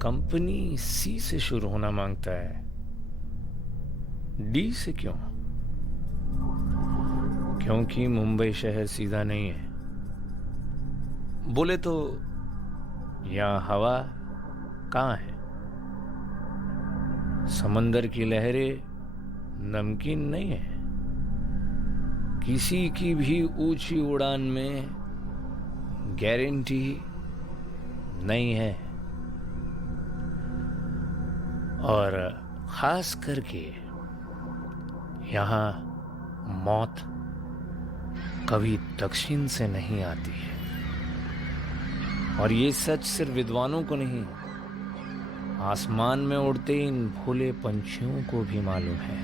Company सी से शुरू होना मांगता है, डी से क्यों? क्योंकि मुंबई शहर सीधा नहीं है। बोले तो यहां हवा कहां है? समंदर की लहरें नमकीन नहीं है। किसी की भी ऊंची उड़ान में गारंटी नहीं है। और खास करके यहां मौत कभी दक्षिण से नहीं आती है। और ये सच सिर्फ विद्वानों को नहीं, आसमान में उड़ते इन भोले पंछियों को भी मालूम है।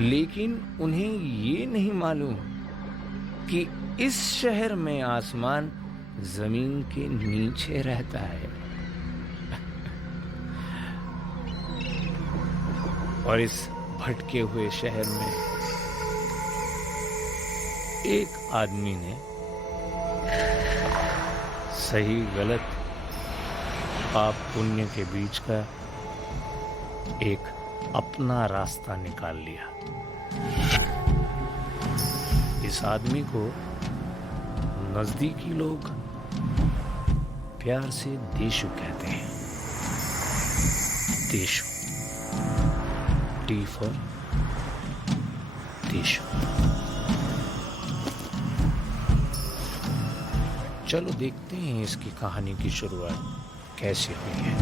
लेकिन उन्हें ये नहीं मालूम कि इस शहर में आसमान जमीन के नीचे रहता है। और इस भटके हुए शहर में एक आदमी ने सही गलत पाप पुण्य के बीच का एक अपना रास्ता निकाल लिया। इस आदमी को नजदीकी लोग प्यार से देशु कहते हैं। देशु, टी फॉर देशु। चलो देखते हैं इसकी कहानी की शुरुआत कैसे हुई है।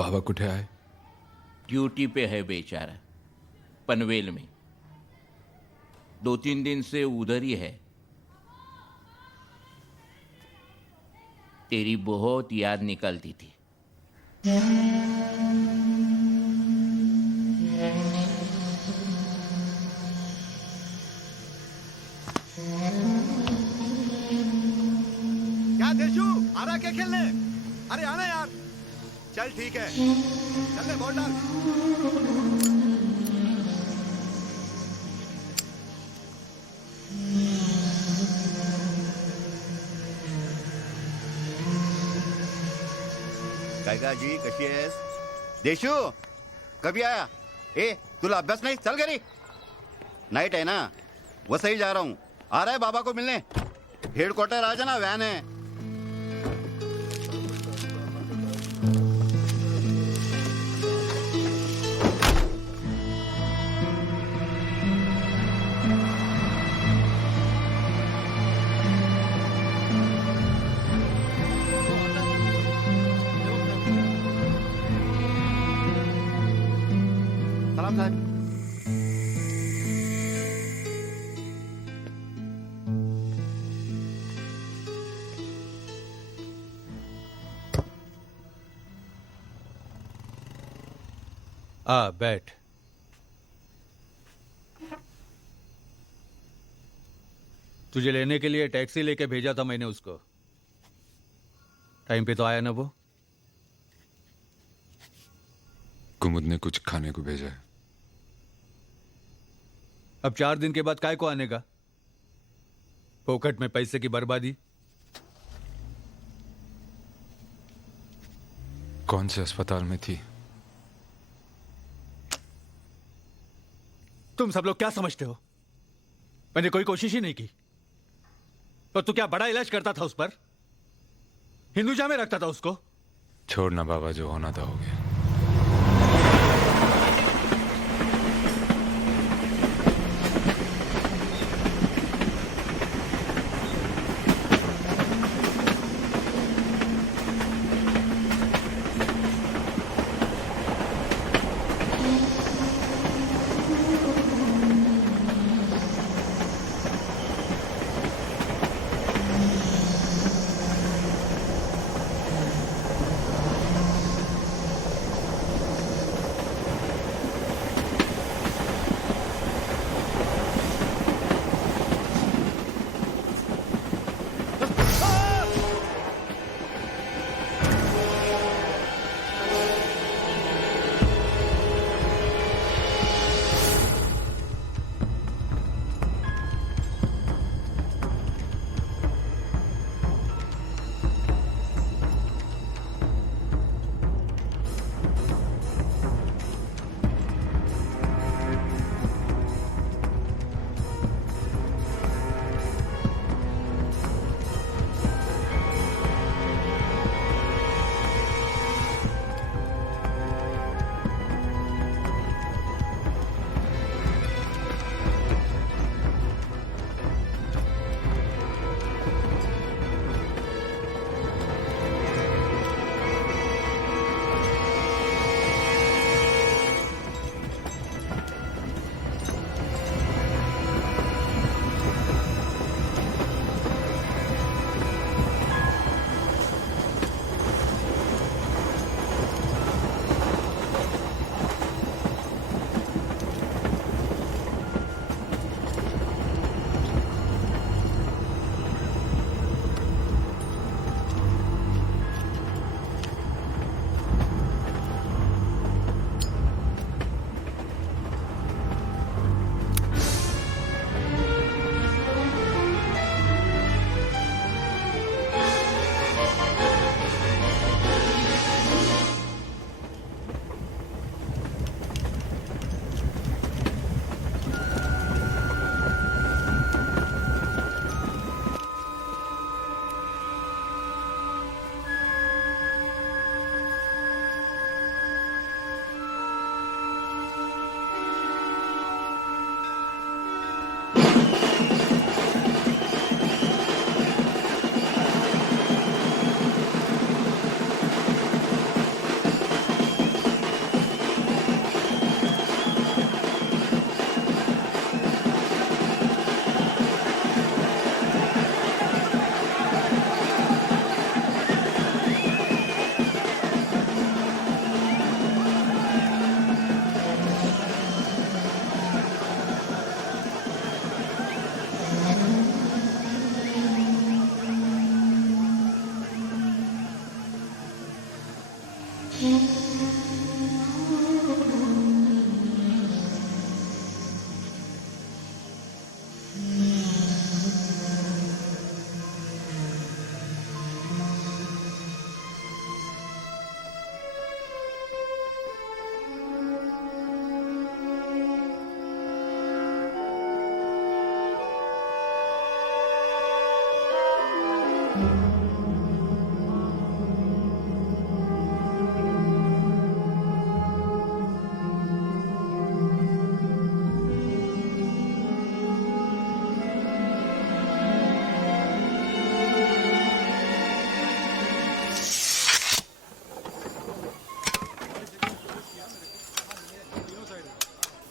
बाबा कुठे आहे? ड्यूटी पे है बेचारा, पनवेल में। 2-3 दिन से उधर ही है। तेरी बहुत याद निकलती थी। क्या देशू आ रहा क्या खेलने? अरे आना यार। चल ठीक है, चल ले बॉल डाल। जी कशी आहेस? देशू कभी आया? तुला अभ्यास नहीं? चल घरी। नाइट है ना, वसई जा रहा हूँ। आ रहा है बाबा को मिलने। हेडक्वार्टर आ जाना, वैन है। सलाम साहब। आ बैठ। तुझे लेने के लिए टैक्सी लेके भेजा था मैंने उसको। टाइम पे तो आया ना वो। कुमुद ने कुछ खाने को भेजा है। अब 4 दिन के बाद काय को आने का? पोकट में पैसे की बर्बादी। कौन से अस्पताल में थी? तुम सब लोग क्या समझते हो? मैंने कोई कोशिश ही नहीं की। तो तू क्या बड़ा इलाज करता था उस पर? हिंदुजा में रखता था उसको? छोड़ना बाबा, जो होना था हो गया।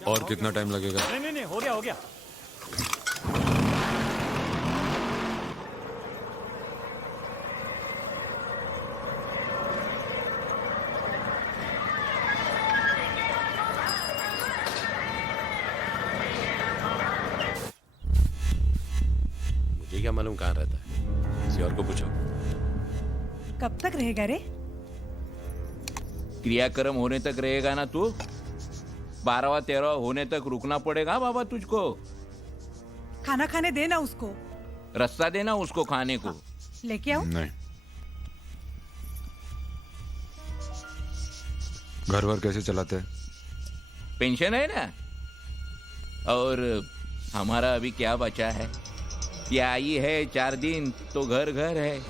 और कितना टाइम लगेगा? नहीं नहीं, हो गया हो गया। मालूम कहाँ रहता है, किसी और को पूछो। कब तक रहेगा रे? क्रियाक्रम होने तक रहेगा ना तू? 12वां 13वां होने तक रुकना पड़ेगा बाबा तुझको। खाना खाने देना उसको। रास्ता देना उसको खाने को। लेके आओ। नहीं। घर वर कैसे चलाते हैं? पेंशन है ना, और हमारा अभी क्या बचा है? ये आई है 4 दिन तो घर घर है,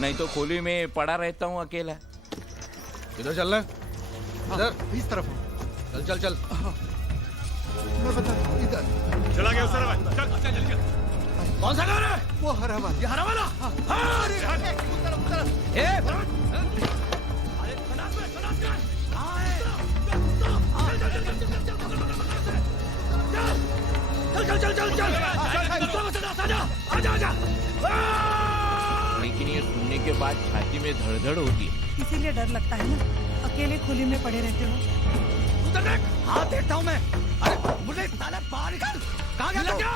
नहीं तो खोली में पड़ा रहता हूँ अकेला। इधर चल रहा है, इधर इस तरफ चल चल चल। मैं बता इधर चला गया उस तरफ, चल चल जल्दी चल। कौन सा घर है? वो हरा वाला। ये हरा वाला। हाँ, अरे चल चल चल चल आजा। लेकिन ये सुनने के बाद छाती में धड़धड़ होती है। इसीलिए डर लगता है ना, अकेले खुली में पड़े रहते हो। उधर देख। हाँ देखता हूँ मैं। अरे मुझे साले बाहर निकल। कहाँ गया लग गया?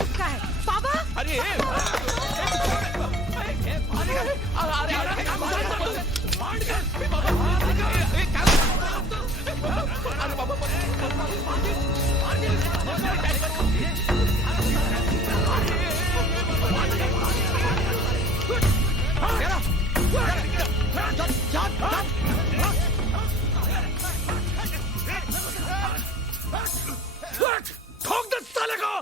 उसका है बाबा। ठोक दे साले को।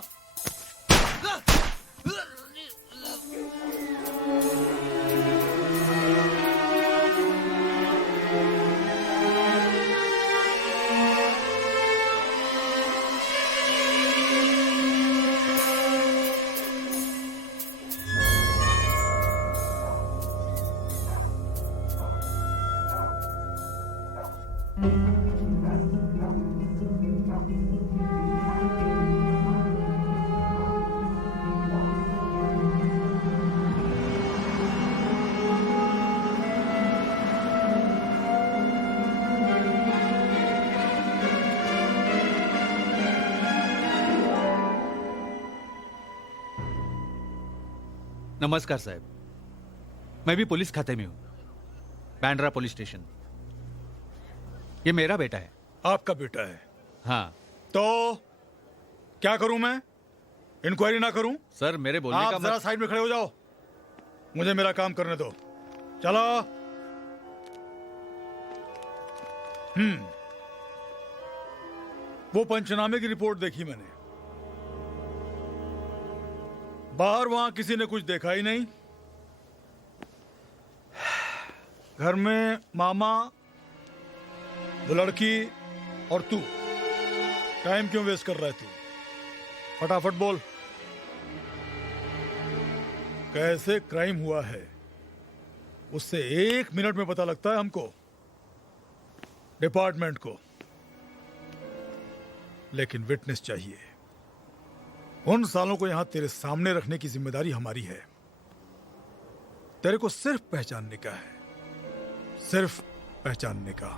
नमस्कार साहब, मैं भी पुलिस खाते में हूँ, बैंड्रा पुलिस स्टेशन। ये मेरा बेटा है। आपका बेटा है? हाँ। तो क्या करूं मैं? इंक्वायरी ना करूं? सर मेरे बोलने आप का जरा साइड में खड़े हो जाओ, मुझे मेरा काम करने दो। चलो। वो पंचनामे की रिपोर्ट देखी मैंने। बाहर वहां किसी ने कुछ देखा ही नहीं। घर में मामा, वो लड़की और तू। टाइम क्यों वेस्ट कर रहा है तू? फटाफट बोल, कैसे क्राइम हुआ है उससे 1 मिनट में पता लगता है हमको, डिपार्टमेंट को। लेकिन विटनेस चाहिए। उन सालों को यहां तेरे सामने रखने की जिम्मेदारी हमारी है। तेरे को सिर्फ पहचानने का है, सिर्फ पहचानने का।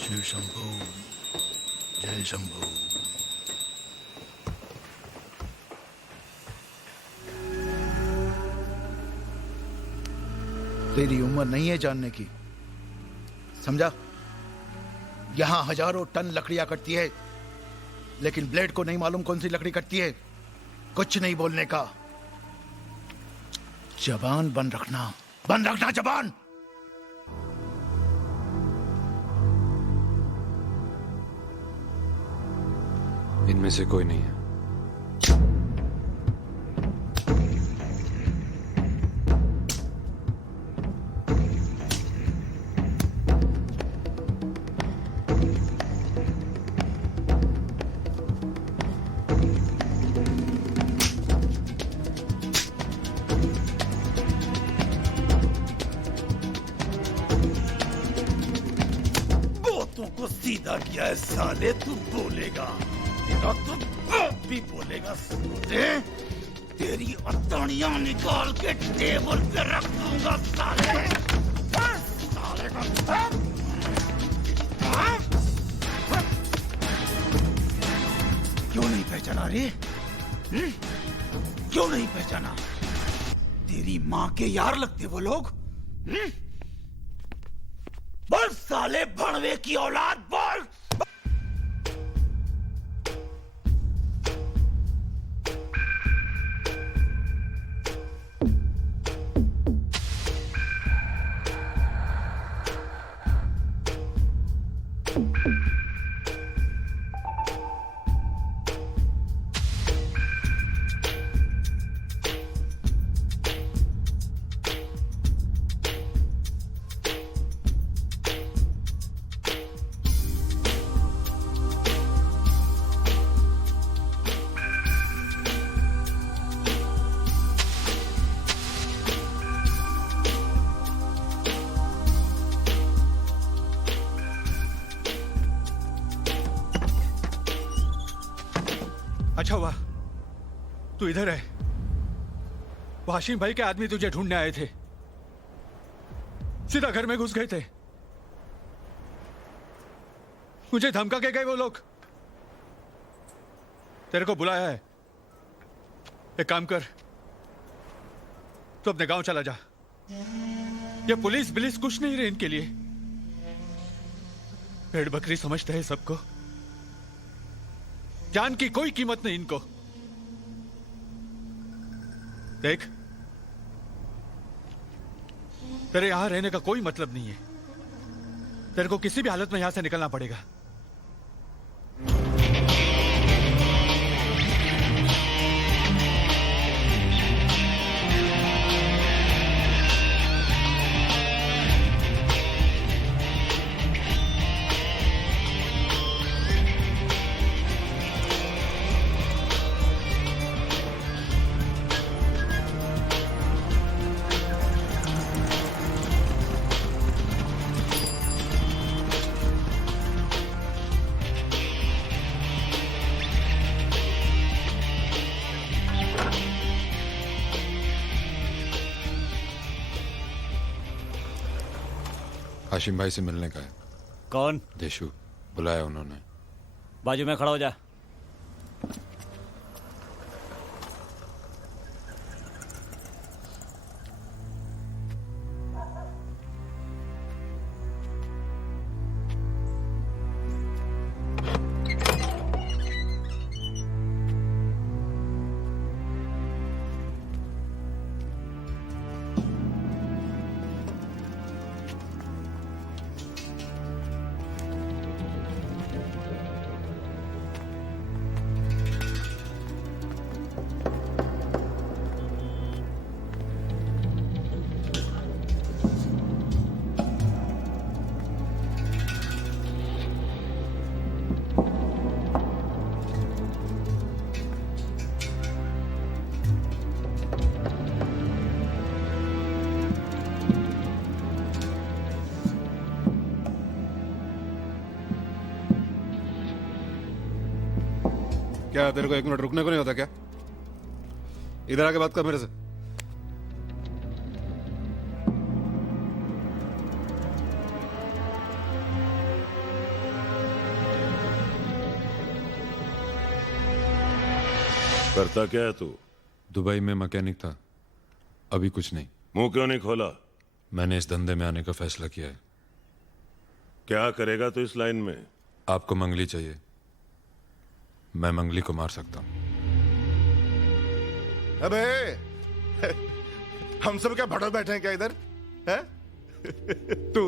शिव शंभो, जय शंभो। तेरी उम्र नहीं है जानने की, समझा? यहां हजारों टन लकड़ियां कटती है, लेकिन ब्लेड को नहीं मालूम कौन सी लकड़ी कटती है। कुछ नहीं बोलने का, जबान बंद रखना जबान। इनमें से कोई नहीं है। को सीधा किया है साले, तू बोलेगा, तेरा तो बाप भी बोलेगा। साले तेरी अताड़ियां निकाल के टेबल पे रख दूंगा साले। साले का क्यों नहीं पहचाना रे? क्यों नहीं पहचाना? तेरी माँ के यार लगते वो लोग। बोल साले भड़वे की औलाद, बोल। अच्छा हुआ तू इधर है। वो हाशिम भाई के आदमी तुझे ढूंढने आए थे, सीधा घर में घुस गए थे। मुझे धमका के गए वो लोग। तेरे को बुलाया है, एक काम कर, तू अपने गांव चला जा। ये पुलिस बिलिस कुछ नहीं रहे इनके लिए। भेड़ बकरी समझते हैं सबको, जान की कोई कीमत नहीं इनको। देख, तेरे यहां रहने का कोई मतलब नहीं है। तेरे को किसी भी हालत में यहां से निकलना पड़ेगा। हाशिम भाई से मिलने का है। कौन? देशु बुलाया उन्होंने। बाजू में खड़ा हो जा। क्या तेरे को 1 मिनट रुकने को नहीं होता क्या? इधर आके बात कर मेरे से। करता क्या है तू? दुबई में मैकेनिक था, अभी कुछ नहीं। मुंह क्यों नहीं खोला? मैंने इस धंधे में आने का फैसला किया है। क्या करेगा तो इस लाइन में? आपको मंगली चाहिए, मैं मंगली को मार सकता हूं। अबे हम सब क्या भड़क बैठे हैं क्या इधर है? तू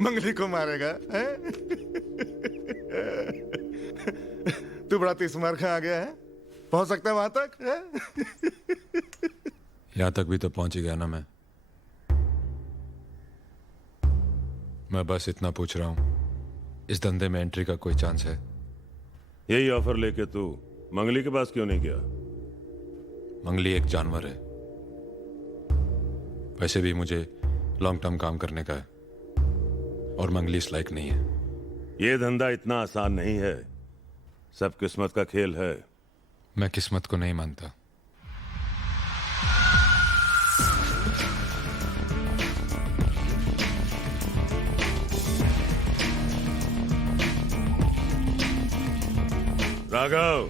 मंगली को मारेगा है? तू बड़ा तीस मार खा आ गया है, पहुंच सकता है वहां तक है? यहां तक भी तो पहुंच ही गया ना मैं बस इतना पूछ रहा हूं, इस धंधे में एंट्री का कोई चांस है? यही ऑफर लेके तू मंगली के पास क्यों नहीं गया? मंगली एक जानवर है, वैसे भी मुझे लॉन्ग टर्म काम करने का है और मंगली इस लायक नहीं है। ये धंधा इतना आसान नहीं है, सब किस्मत का खेल है। मैं किस्मत को नहीं मानता। राघव,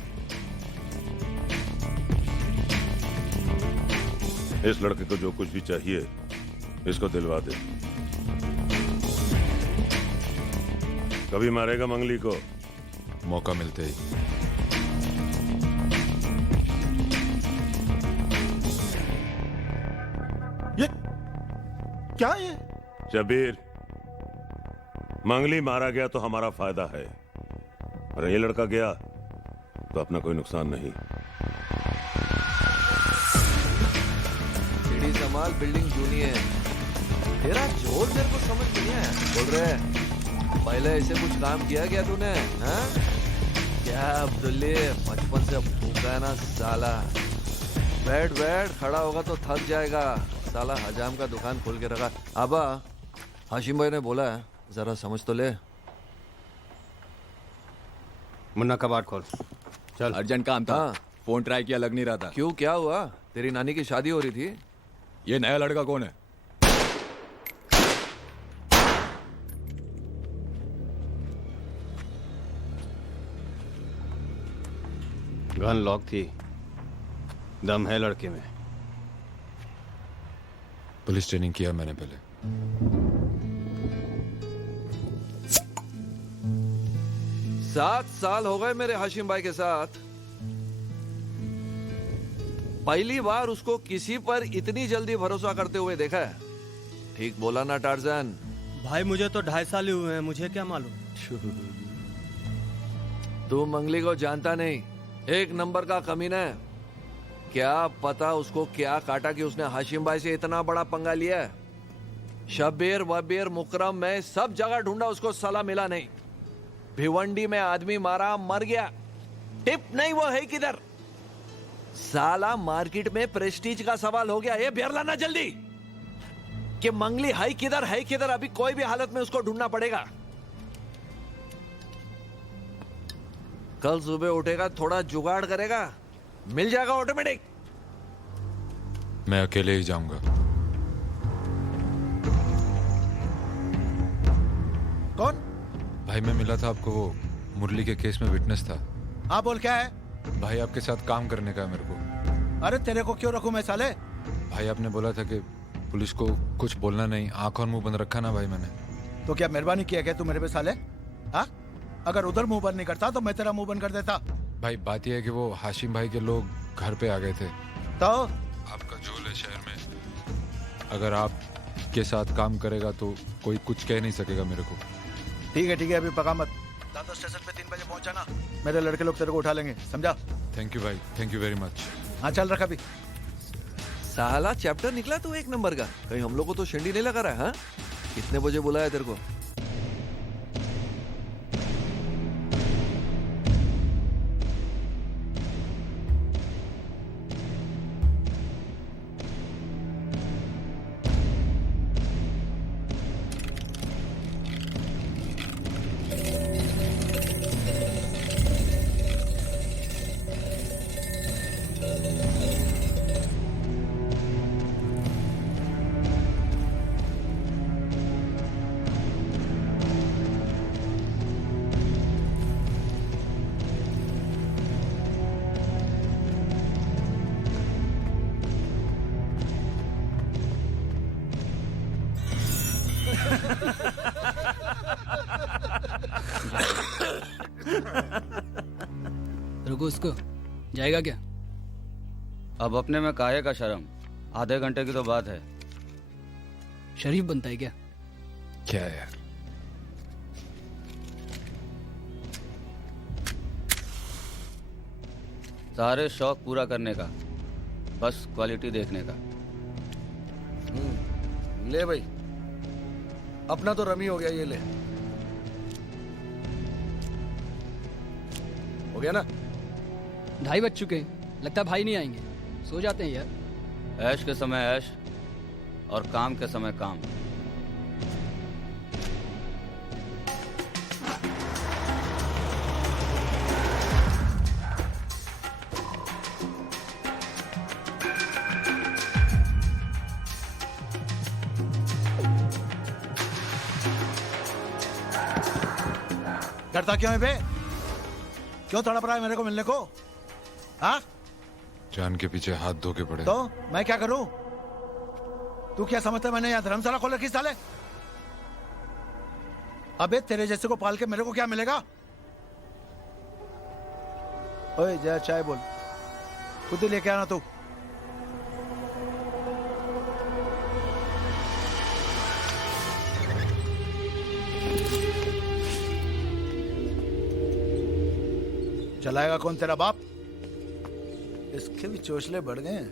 इस लड़के को जो कुछ भी चाहिए इसको दिलवा दे। कभी मारेगा मंगली को? मौका मिलते ही। ये क्या ये? शबीर, मंगली मारा गया तो हमारा फायदा है, और ये लड़का गया तो अपना कोई नुकसान नहीं। सीढ़ी संभाल, बिल्डिंग जूनी है। तेरा जोर मेरे को समझ नहीं आया। बोल रहे पहले ऐसे कुछ काम किया क्या तूने? हाँ? क्या अब्दुल्ले, बचपन से भूखा है ना साला। बैठ बैठ, खड़ा होगा तो थक जाएगा। साला हजाम का दुकान खोल के रखा। आबा, हाशिम भाई ने बोला है जरा समझ तो ले। मुन्ना कबाड़ खोल, चल। अर्जेंट काम था। हाँ। फोन ट्राई किया, लग नहीं रहा था। क्यों, क्या हुआ? तेरी नानी की शादी हो रही थी। ये नया लड़का कौन है? गन लॉक थी, दम है लड़के में। पुलिस ट्रेनिंग किया मैंने पहले। 7 साल हो गए मेरे हाशिम भाई के साथ। पहली बार उसको किसी पर इतनी जल्दी भरोसा करते हुए देखा है। ठीक बोला ना टार्जन? भाई मुझे तो 2.5 साल ही हुए हैं, मुझे क्या मालूम। तू मंगली को जानता नहीं, एक नंबर का कमीना है। क्या पता उसको क्या काटा कि उसने हाशिम भाई से इतना बड़ा पंगा लिया है। शब्बीर वब्बीर मुकरम में सब जगह ढूंढा, उसको साला मिला नहीं। भिवंडी में आदमी मारा, मर गया। टिप नहीं, वो है किधर? साला मार्केट में प्रेस्टीज का सवाल हो गया। ये बेर लाना जल्दी कि मंगली है किधर, है किधर। अभी कोई भी हालत में उसको ढूंढना पड़ेगा। कल सुबह उठेगा, थोड़ा जुगाड़ करेगा, मिल जाएगा ऑटोमेटिक। मैं अकेले ही जाऊंगा। कौन? भाई मैं मिला था आपको, वो मुरली के केस में विटनेस था। हाँ बोल, क्या है? भाई आपके साथ काम करने का है मेरे को। अरे तेरे को क्यों रखूं मैं साले? भाई आपने बोला था कि पुलिस को कुछ बोलना नहीं, आंख और मुंह बंद रखा ना भाई मैंने। तो क्या मेहरबानी किया क्या तू मेरे पे साले? हाँ, अगर उधर मुंह बंद नहीं करता तो मैं तेरा मुंह बंद कर देता। भाई बात यह है कि वो हाशिम भाई के लोग घर पे आ गए थे। तो आपका जोल है शहर में, अगर आप के साथ काम करेगा तो कोई कुछ कह नहीं सकेगा मेरे को। ठीक है, अभी पका मत। दादर स्टेशन पे 3 बजे पहुंच जाना, मेरे लड़के लोग तेरे को उठा लेंगे, समझा? थैंक यू भाई, थैंक यू वेरी मच। हाँ चल, रखा भी। साला चैप्टर निकला तू एक नंबर का। कहीं हम लोग को तो शिंडी नहीं लगा रहा है? हाँ? कितने बजे बुलाया तेरे को? उसको, जाएगा क्या? अब अपने में काहे का शर्म, आधे घंटे की तो बात है। शरीफ बनता है क्या? क्या यार, सारे शौक पूरा करने का, बस क्वालिटी देखने का। ले भाई, अपना तो रमी हो गया, ये ले। हो गया ना? 2:30 बज चुके हैं, लगता है भाई नहीं आएंगे, सो जाते हैं यार। ऐश के समय ऐश और काम के समय काम। डरता क्यों है बे? क्यों तड़प रहा है मेरे को मिलने को? हाँ? जान के पीछे हाथ धो के पड़े। तो मैं क्या करूं? तू क्या समझता है मैंने यहाँ धर्मशाला खोला किस साले? अबे तेरे जैसे को पाल के मेरे को क्या मिलेगा? ओए जया चाय बोल, खुद ही लेके आना तू। चलाएगा कौन तेरा बाप? इसके भी चोचले बढ़ गए हैं।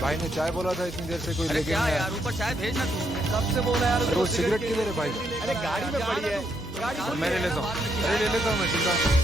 भाई ने चाय बोला था, इतनी देर से कोई लेके नहीं आया। यार ऊपर चाय भेजना तू। कब से बोला यार, वो सिगरेट की दे रहे भाई। अरे गाड़ी में पड़ी है, गाड़ी मैं ले लेता हूँ, अरे ले लेता हूँ मैं चिंता।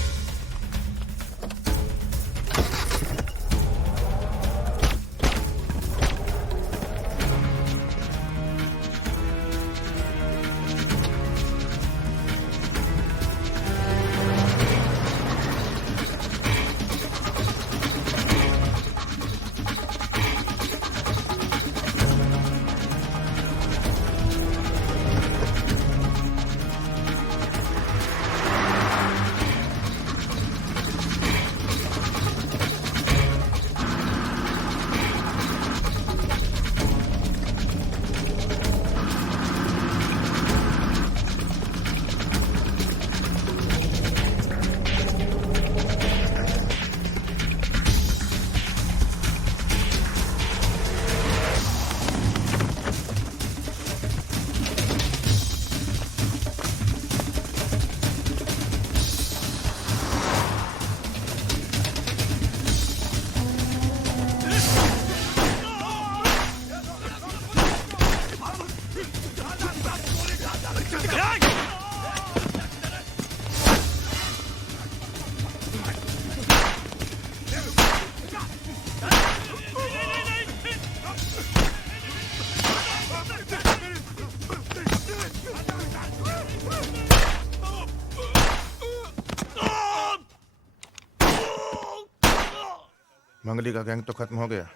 मंगली का गैंग तो खत्म हो गया,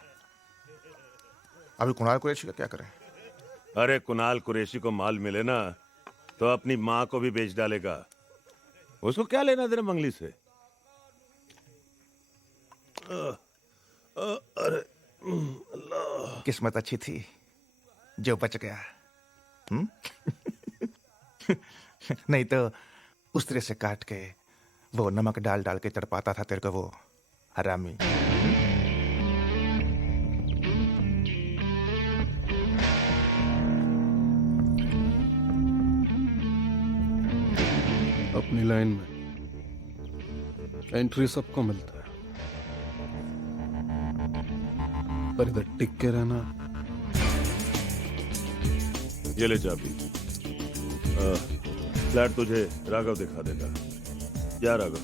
अभी कुणाल कुरैशी का क्या करें? अरे कुणाल कुरैशी को माल मिले ना तो अपनी माँ को भी बेच डालेगा। उसको क्या लेना देना मंगली से? अरे अल्लाह, किस्मत अच्छी थी जो बच गया। नहीं तो उस तरह से काट के वो नमक डाल डाल के तड़पाता था तेरे को वो हरामी। अपनी लाइन में एंट्री सबको मिलता है, पर इधर टिक के रहना। ये ले चाबी, फ्लैट तुझे राघव दिखा देगा। क्या राघव?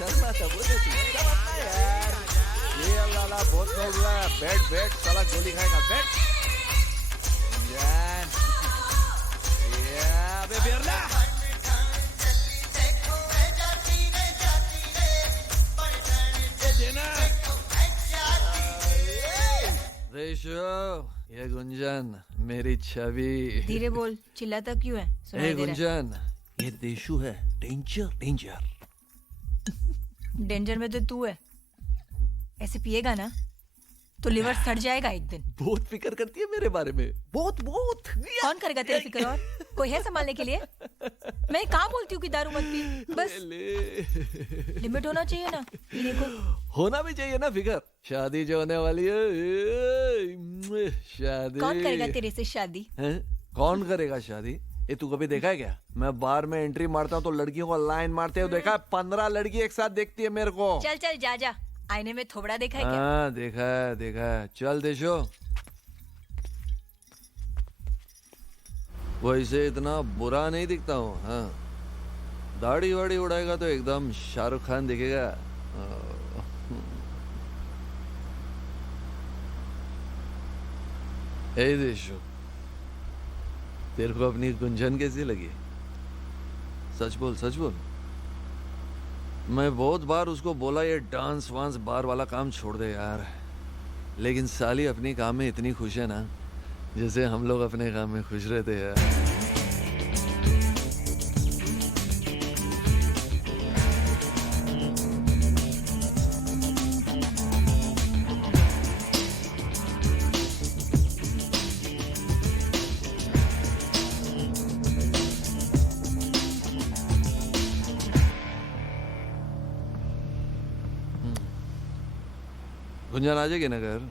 शर्मा था वो क्या बात है यार। ये अल्लाह बहुत हो गया। बैठ साला गोली खाएगा बैठ। जान या बे बिरला रेशो ये गुंजन मेरी छवि। धीरे बोल, चिल्लाता क्यों है? सुनाई दे रहा है। गुंजन ये देशु है। डेंजर डेंजर में तो तू है। ऐसे पिएगा ना तो लिवर सड़ जाएगा एक दिन। बहुत फिक्र करती है मेरे बारे में। बहुत कौन करेगा तेरी फिक्र? और कोई है संभालने के लिए? मैं कहाँ बोलती हूँ कि दारू मत पी, बस लिमिट होना चाहिए ना पीने को। होना भी चाहिए ना फिक्र। शादी जो होने वाली है, शादी कौन करेगा तेरे से शादी? कौन करेगा शादी? ये तू कभी देखा है क्या? मैं बार में एंट्री मारता हूँ तो लड़कियों को लाइन मारते हुए देखा है। 15 लड़की एक साथ देखती है मेरे को। चल जा आईने में थोबड़ा देखा है क्या? हाँ देखा है। चल देशो। वैसे इतना बुरा नहीं दिखता हूँ। हाँ दाढ़ी वाड़ी उड़ाएगा तो एकदम शाहरुख खान दिखेगा। ए देशो तेरे को अपनी गुंजन कैसी लगी? सच बोल। मैं बहुत बार उसको बोला ये डांस वांस बार वाला काम छोड़ दे यार, लेकिन साली अपनी काम में इतनी खुश है ना जैसे हम लोग अपने काम में खुश रहते हैं यार। गुंजन आ जाएगी ना घर?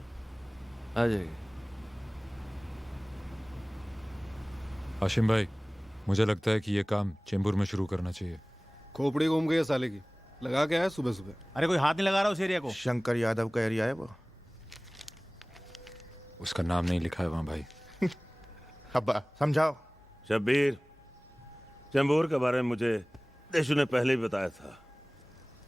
आ जाएगी। हाशिम भाई मुझे लगता है कि ये काम चेंबूर में शुरू करना चाहिए। खोपड़ी घूम गई है साले की। लगा के आया सुबह। अरे कोई हाथ नहीं लगा रहा उस एरिया को। शंकर यादव का एरिया है वो। उसका नाम नहीं लिखा है वहां भाई। अब्बा समझाओ। शब्बीर चेंबूर के बारे में मुझे देशु ने पहले ही बताया था।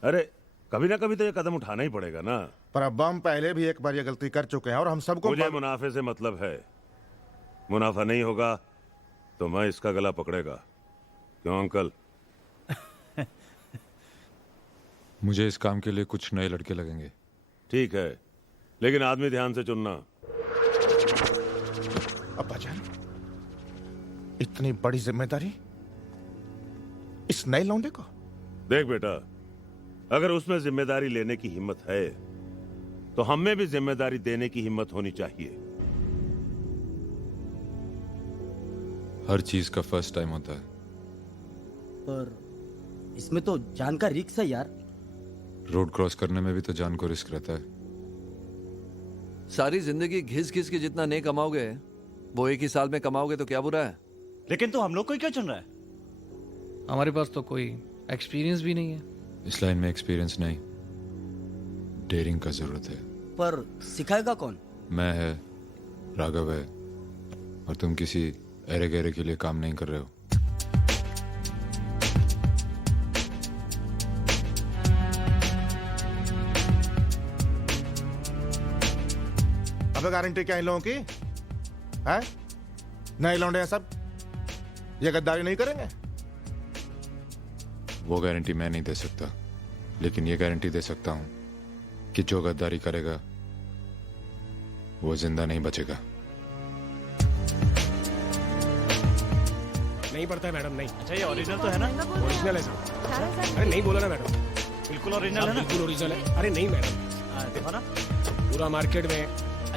अरे कभी ना कभी तो ये कदम उठाना ही पड़ेगा ना। पर अब्बा हम पहले भी एक बार ये गलती कर चुके हैं और हम सबको मुझे मुनाफे से मतलब है। मुनाफा नहीं होगा तो मैं इसका गला पकड़ेगा। क्यों अंकल? मुझे इस काम के लिए कुछ नए लड़के लगेंगे। ठीक है लेकिन आदमी ध्यान से चुनना। अब्बा जान इतनी बड़ी जिम्मेदारी इस नए लौंडे को? देख बेटा अगर उसमें जिम्मेदारी लेने की हिम्मत है तो हमें भी जिम्मेदारी देने की हिम्मत होनी चाहिए। हर चीज का फर्स्ट टाइम होता है। पर इसमें तो जान का रिस्क है यार। रोड क्रॉस करने में भी तो जान को रिस्क रहता है। सारी जिंदगी घिस घिस के जितना नहीं कमाओगे वो एक ही साल में कमाओगे तो क्या बुरा है? लेकिन तो हम लोग को ही क्यों चुन रहा है? हमारे पास तो कोई एक्सपीरियंस भी नहीं है। इस लाइन में एक्सपीरियंस नहीं डेयरिंग का जरूरत है। पर सिखाएगा कौन? मैं है, राघव है, और तुम किसी एरे गहरे के लिए काम नहीं कर रहे हो। अबे गारंटी क्या इन लोगों की है? नए लौंडे हैं सब, ये गद्दारी नहीं करेंगे? वो गारंटी मैं नहीं दे सकता, लेकिन ये गारंटी दे सकता हूं कि जो गद्दारी करेगा वो जिंदा नहीं बचेगा। नहीं पड़ता है मैडम, नहीं। अच्छा ये ओरिजिनल तो है ना? ओरिजिनल है सर। अरे नहीं बोला ना मैडम। बिल्कुल ओरिजिनल है ना? बिल्कुल ओरिजिनल है। अरे नहीं मैडम। देखो ना पूरा मार्केट में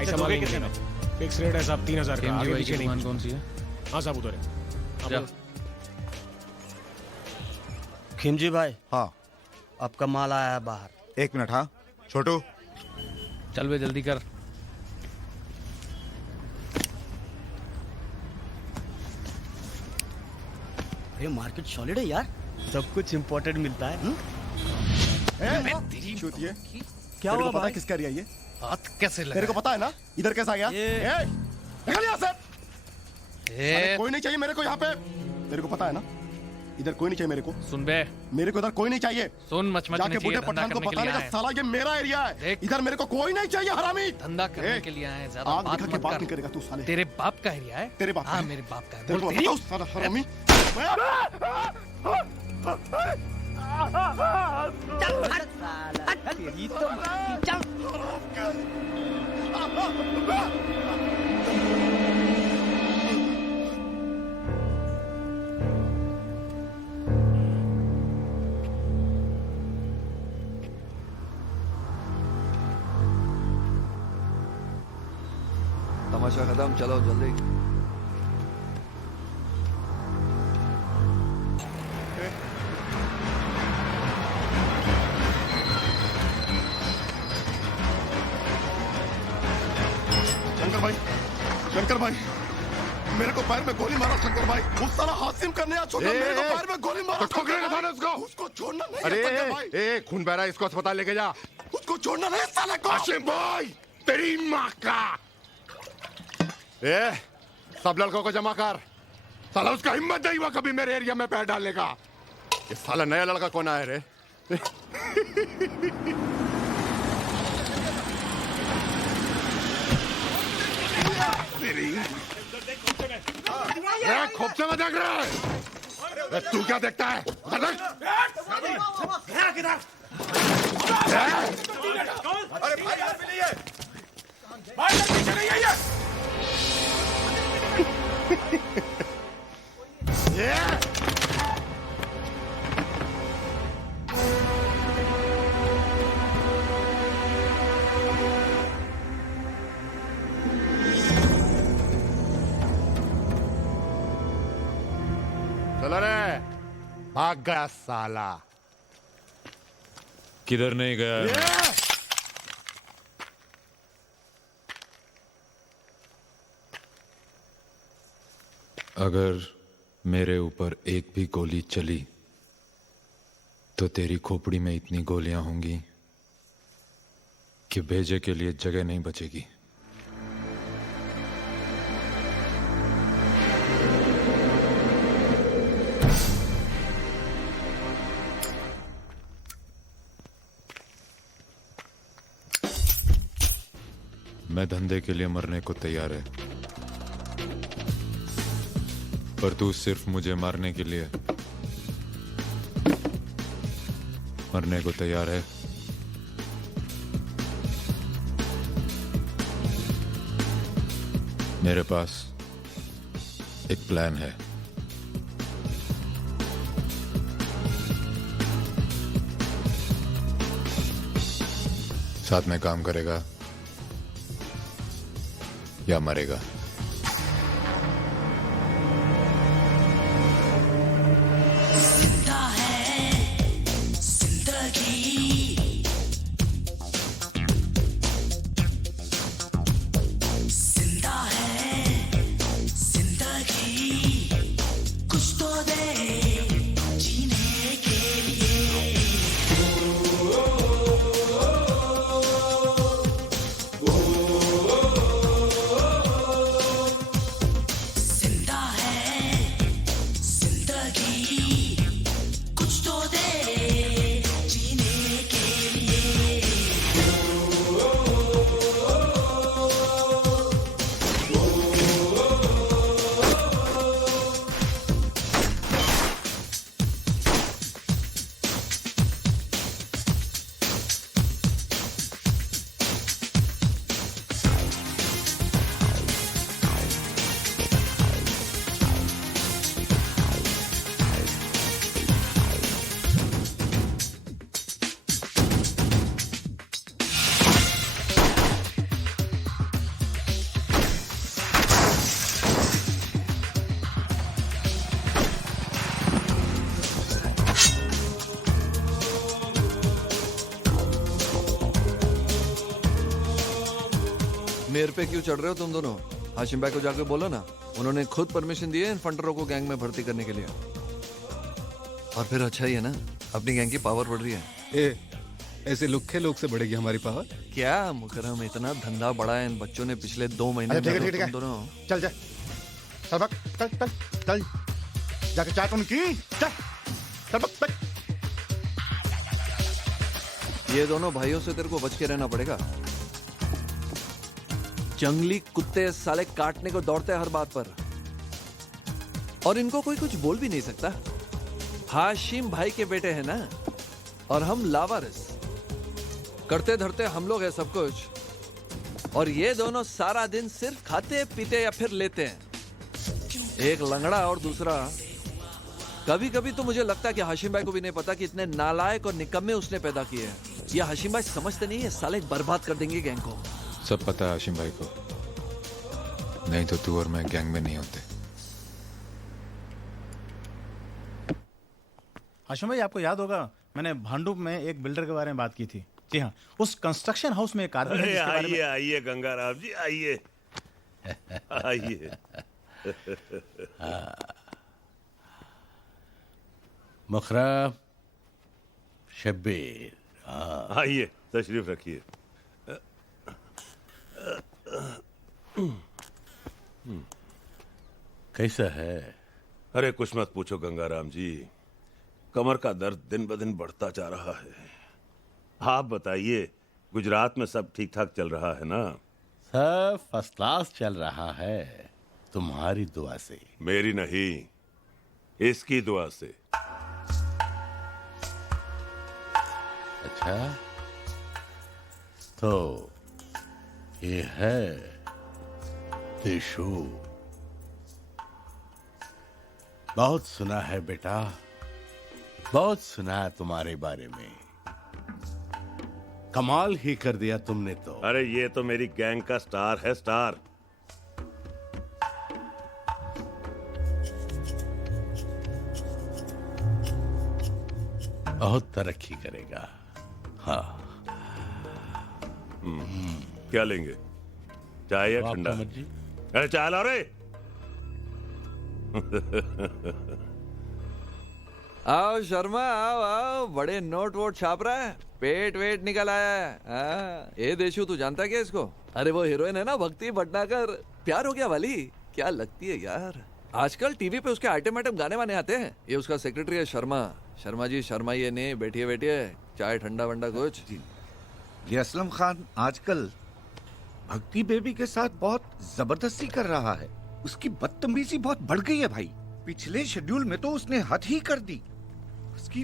ऐसा माल नहीं है। फिक्स रेट है साहब 3000 का। आगे पीछे नहीं। कौन सी है? हाँ साहब उधर है। खिमजी भाई। हाँ आपका माल आया है बाहर। 1 मिनट। हाँ छोटू चल बे जल्दी कर। ये मार्केट सॉलिड है यार, सब कुछ इम्पोर्टेड मिलता है। क्या हुआ? पता है किसका एरिया ये? हाथ कैसे लगा? तेरे को पता है ना इधर कैसे आ गया? निकल यहाँ से। कोई नहीं चाहिए मेरे को यहाँ पे। तेरे को पता है ना इधर कोई नहीं चाहिए मेरे को। सुन बे, मेरे को इधर कोई नहीं चाहिए। सुन मचमच जाके नहीं चाहिए, बूढ़े पठान को धंधा करने के बता लिए देगा आए। साला ये मेरा एरिया है। इधर मेरे को कोई नहीं चाहिए हरामी। धंधा करने के लिए आए, ज्यादा आग बात दिखा के मत बात कर। नहीं करेगा तू साले। तेरे बाप का एरिया है? तेरे बाप हाँ, का? मेरे बाप का है। तेरे को बोल तेरी। बताओ साला हरामी। तमाशा खत्म, चलो जल्दी। शंकर भाई मेरे को पैर में गोली मारा। शंकर भाई उस साला हासिम करने आ छोड़ा, मेरे को पैर में गोली मारा। तो ठोकने का था उसको। उसको छोड़ना नहीं। अरे शंकर भाई खून बह रहा है, इसको अस्पताल लेके जा। उसको छोड़ना नहीं साले को। हाशिम भाई तेरी माँ का। सब लड़कों को जमा कर। साला उसका हिम्मत नहीं हुआ कभी मेरे एरिया में पैर डालने का। ये साला नया लड़का कौन आया रे? खोपचे में देख रहा है? तू क्या देखता है? अरे भाई यार भी नहीं है। भाई यार पीछे नहीं है ये। चलो रे, भाग गया साला। किधर नहीं गया? अगर मेरे ऊपर एक भी गोली चली तो तेरी खोपड़ी में इतनी गोलियां होंगी कि भेजे के लिए जगह नहीं बचेगी। मैं धंधे के लिए मरने को तैयार है, पर तू सिर्फ मुझे मारने के लिए मरने को तैयार है। मेरे पास एक प्लान है। साथ में काम करेगा या मरेगा? मेरे पे क्यों चढ़ रहे हो तुम दोनों? हाशिम भाई को जाके बोलो ना, उन्होंने खुद परमिशन दी है इन फंडरों को गैंग में भर्ती करने के लिए। और फिर अच्छा ही है ना, अपनी गैंग की पावर बढ़ रही है। ऐसे लुखे लोग से बढ़ेगी हमारी पावर? क्या मुकरम, इतना धंधा बढ़ा है इन बच्चों ने पिछले 2 महीने में। तुम दोनों चल जा, चल भाग, चल चल चल जाके चाट उनकी चल। ये दोनों भाइयों से तेरे को बच के रहना पड़ेगा। जंगली कुत्ते साले काटने को दौड़ते हैं हर बात पर, और इनको कोई कुछ बोल भी नहीं सकता। हाशिम भाई के बेटे हैं ना, और हम लावारिस, करते धरते हम लोग हैं सब कुछ। और ये दोनों सारा दिन सिर्फ खाते पीते या फिर लेते हैं। एक लंगड़ा और दूसरा, कभी कभी तो मुझे लगता है कि हाशिम भाई को भी नहीं पता कि इतने नालायक और निकम्मे उसने पैदा किए हैं। ये हाशिम भाई समझते नहीं है, साले बर्बाद कर देंगे गैंग को। सब पता है हाशिम भाई को, नहीं तो तू और मैं गैंग में नहीं होते। हाशिम भाई, आपको याद होगा मैंने भांडुप में एक बिल्डर के बारे में बात की थी। जी हाँ, उस कंस्ट्रक्शन हाउस में एक आदमी है जिसके बारे में... आइए गंगाराम जी, आइए आइए। मुखरम, शब्बीर, आइए तशरीफ रखिए। कैसा है? अरे कुछ मत पूछो गंगाराम जी, कमर का दर्द दिन ब दिन बढ़ता जा रहा है। आप बताइए, गुजरात में सब ठीक ठाक चल रहा है ना? सब फर्स्ट क्लास चल रहा है, तुम्हारी दुआ से। मेरी नहीं, इसकी दुआ से। अच्छा, तो ये है देशु। बहुत सुना है बेटा, बहुत सुना है तुम्हारे बारे में। कमाल ही कर दिया तुमने तो। अरे ये तो मेरी गैंग का स्टार है, स्टार। बहुत तरक्की करेगा। हाँ। क्या लेंगे, चाय या ठंडा? अरे चाय ला रे। आओ शर्मा, आओ आओ, बड़े नोट वोट छाप रहा है, पेट वेट निकल आया है। ए देशु, तू जानता क्या इसको? अरे वो हीरोइन है ना, भक्ति भटनागर। प्यार हो गया वाली, क्या लगती है यार। आजकल टीवी पे उसके आइटम गाने वाने आते हैं। ये उसका सेक्रेटरी है शर्मा। शर्मा जी, शर्मा ये नहीं, बैठिए बैठिए, चाय ठंडा वंडा कुछ। ये असलम खान आजकल भक्ति बेबी के साथ बहुत जबरदस्ती कर रहा है। उसकी बदतमीजी बहुत बढ़ गई है भाई। पिछले शेड्यूल में तो उसने हद ही कर दी, उसकी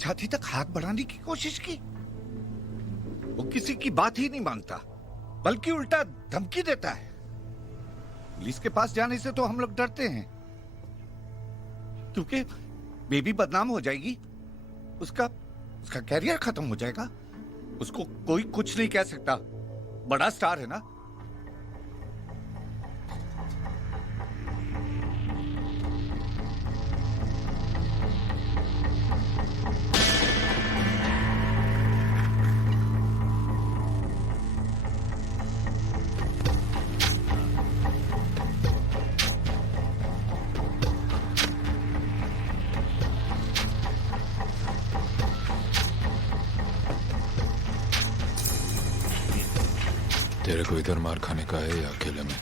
छाती तक हाथ बढ़ाने की कोशिश की। वो किसी की बात ही नहीं मानता, बल्कि उल्टा धमकी देता है। पुलिस के पास जाने से तो हम लोग डरते हैं, क्योंकि बेबी बदनाम हो जाएगी, उसका कैरियर खत्म हो जाएगा। उसको कोई कुछ नहीं कह सकता, बड़ा स्टार है ना। तेरे को इधर मार खाने का है या अकेले में?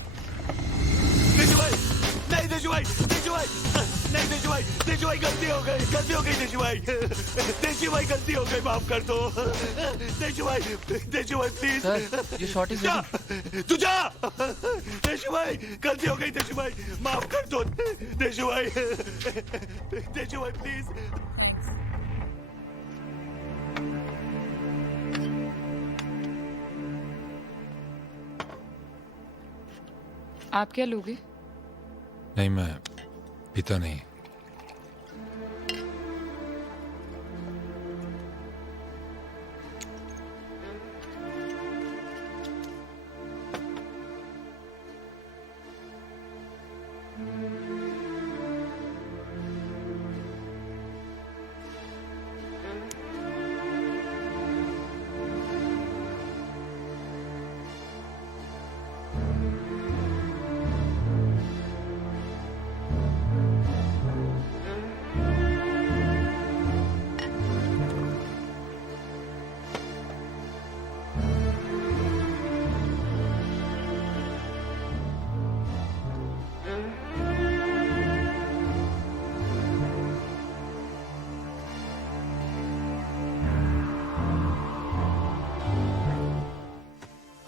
देशु भाई, नहीं देशु भाई, देशु भाई, नहीं देशु भाई, देशु भाई गलती हो गई देशु भाई, देशु भाई गलती हो गई, माफ कर दो देशु भाई प्लीज। सर, ये शॉट इज रेडी। तू जा देशु भाई, गलती हो गई देशु भाई, माफ कर दो देशु भाई, देशु भाई प्लीज। आप क्या लोगे? नहीं, मैं पीता नहीं।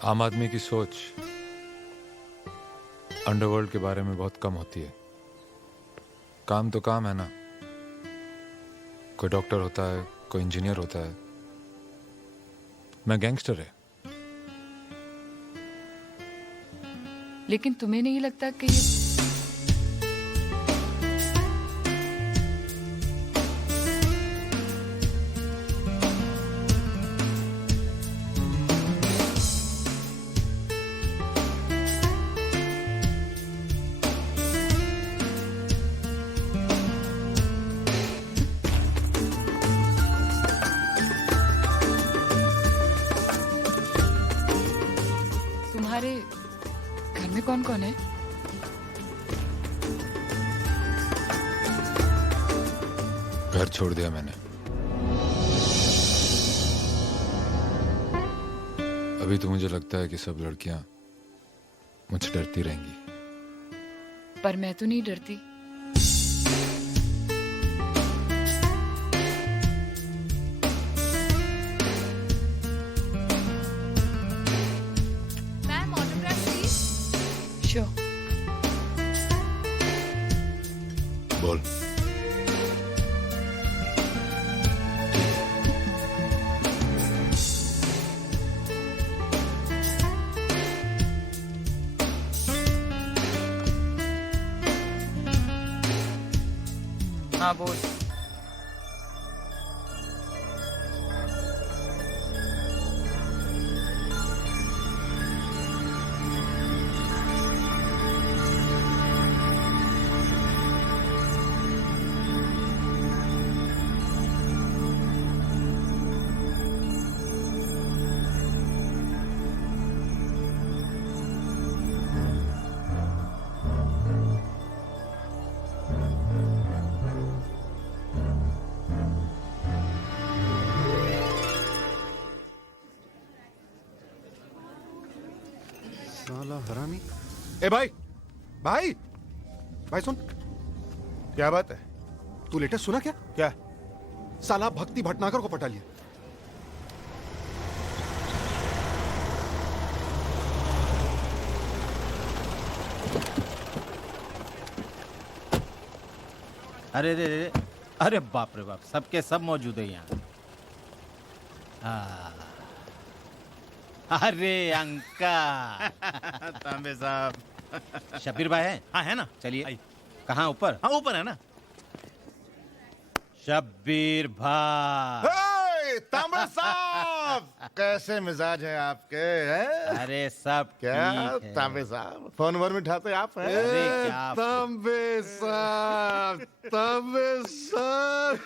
आम आदमी की सोच अंडरवर्ल्ड के बारे में बहुत कम होती है। काम तो काम है ना, कोई डॉक्टर होता है, कोई इंजीनियर होता है, मैं गैंगस्टर है। लेकिन तुम्हें नहीं लगता कि ये तुम्हारे घर में कौन कौन है? घर छोड़ दिया मैंने। अभी तो मुझे लगता है कि सब लड़कियां मुझसे डरती रहेंगी। पर मैं तो नहीं डरती। Ma'am autograph please. श्योर। बोल। हाँ बोल। साला हरामी। ए भाई भाई भाई सुन। क्या बात है? तू लेटेस्ट सुना क्या? क्या? साला भक्ति भटनागर को पटा लिया। अरे रे रे, अरे बाप रे बाप, सबके सब मौजूद है यहाँ। अरे अंकल तांबे साहब। शबीर भाई है? हाँ है ना। चलिए। कहाँ? ऊपर? हाँ ऊपर है ना। शब्बीर भाई। तांबे साहब कैसे मिजाज है आपके? हैं? अरे सब क्या ठीक है। तांबे साहब फोन वर में उठाते आप हैं? अरे क्या तांबे साहब, तांबे साहब।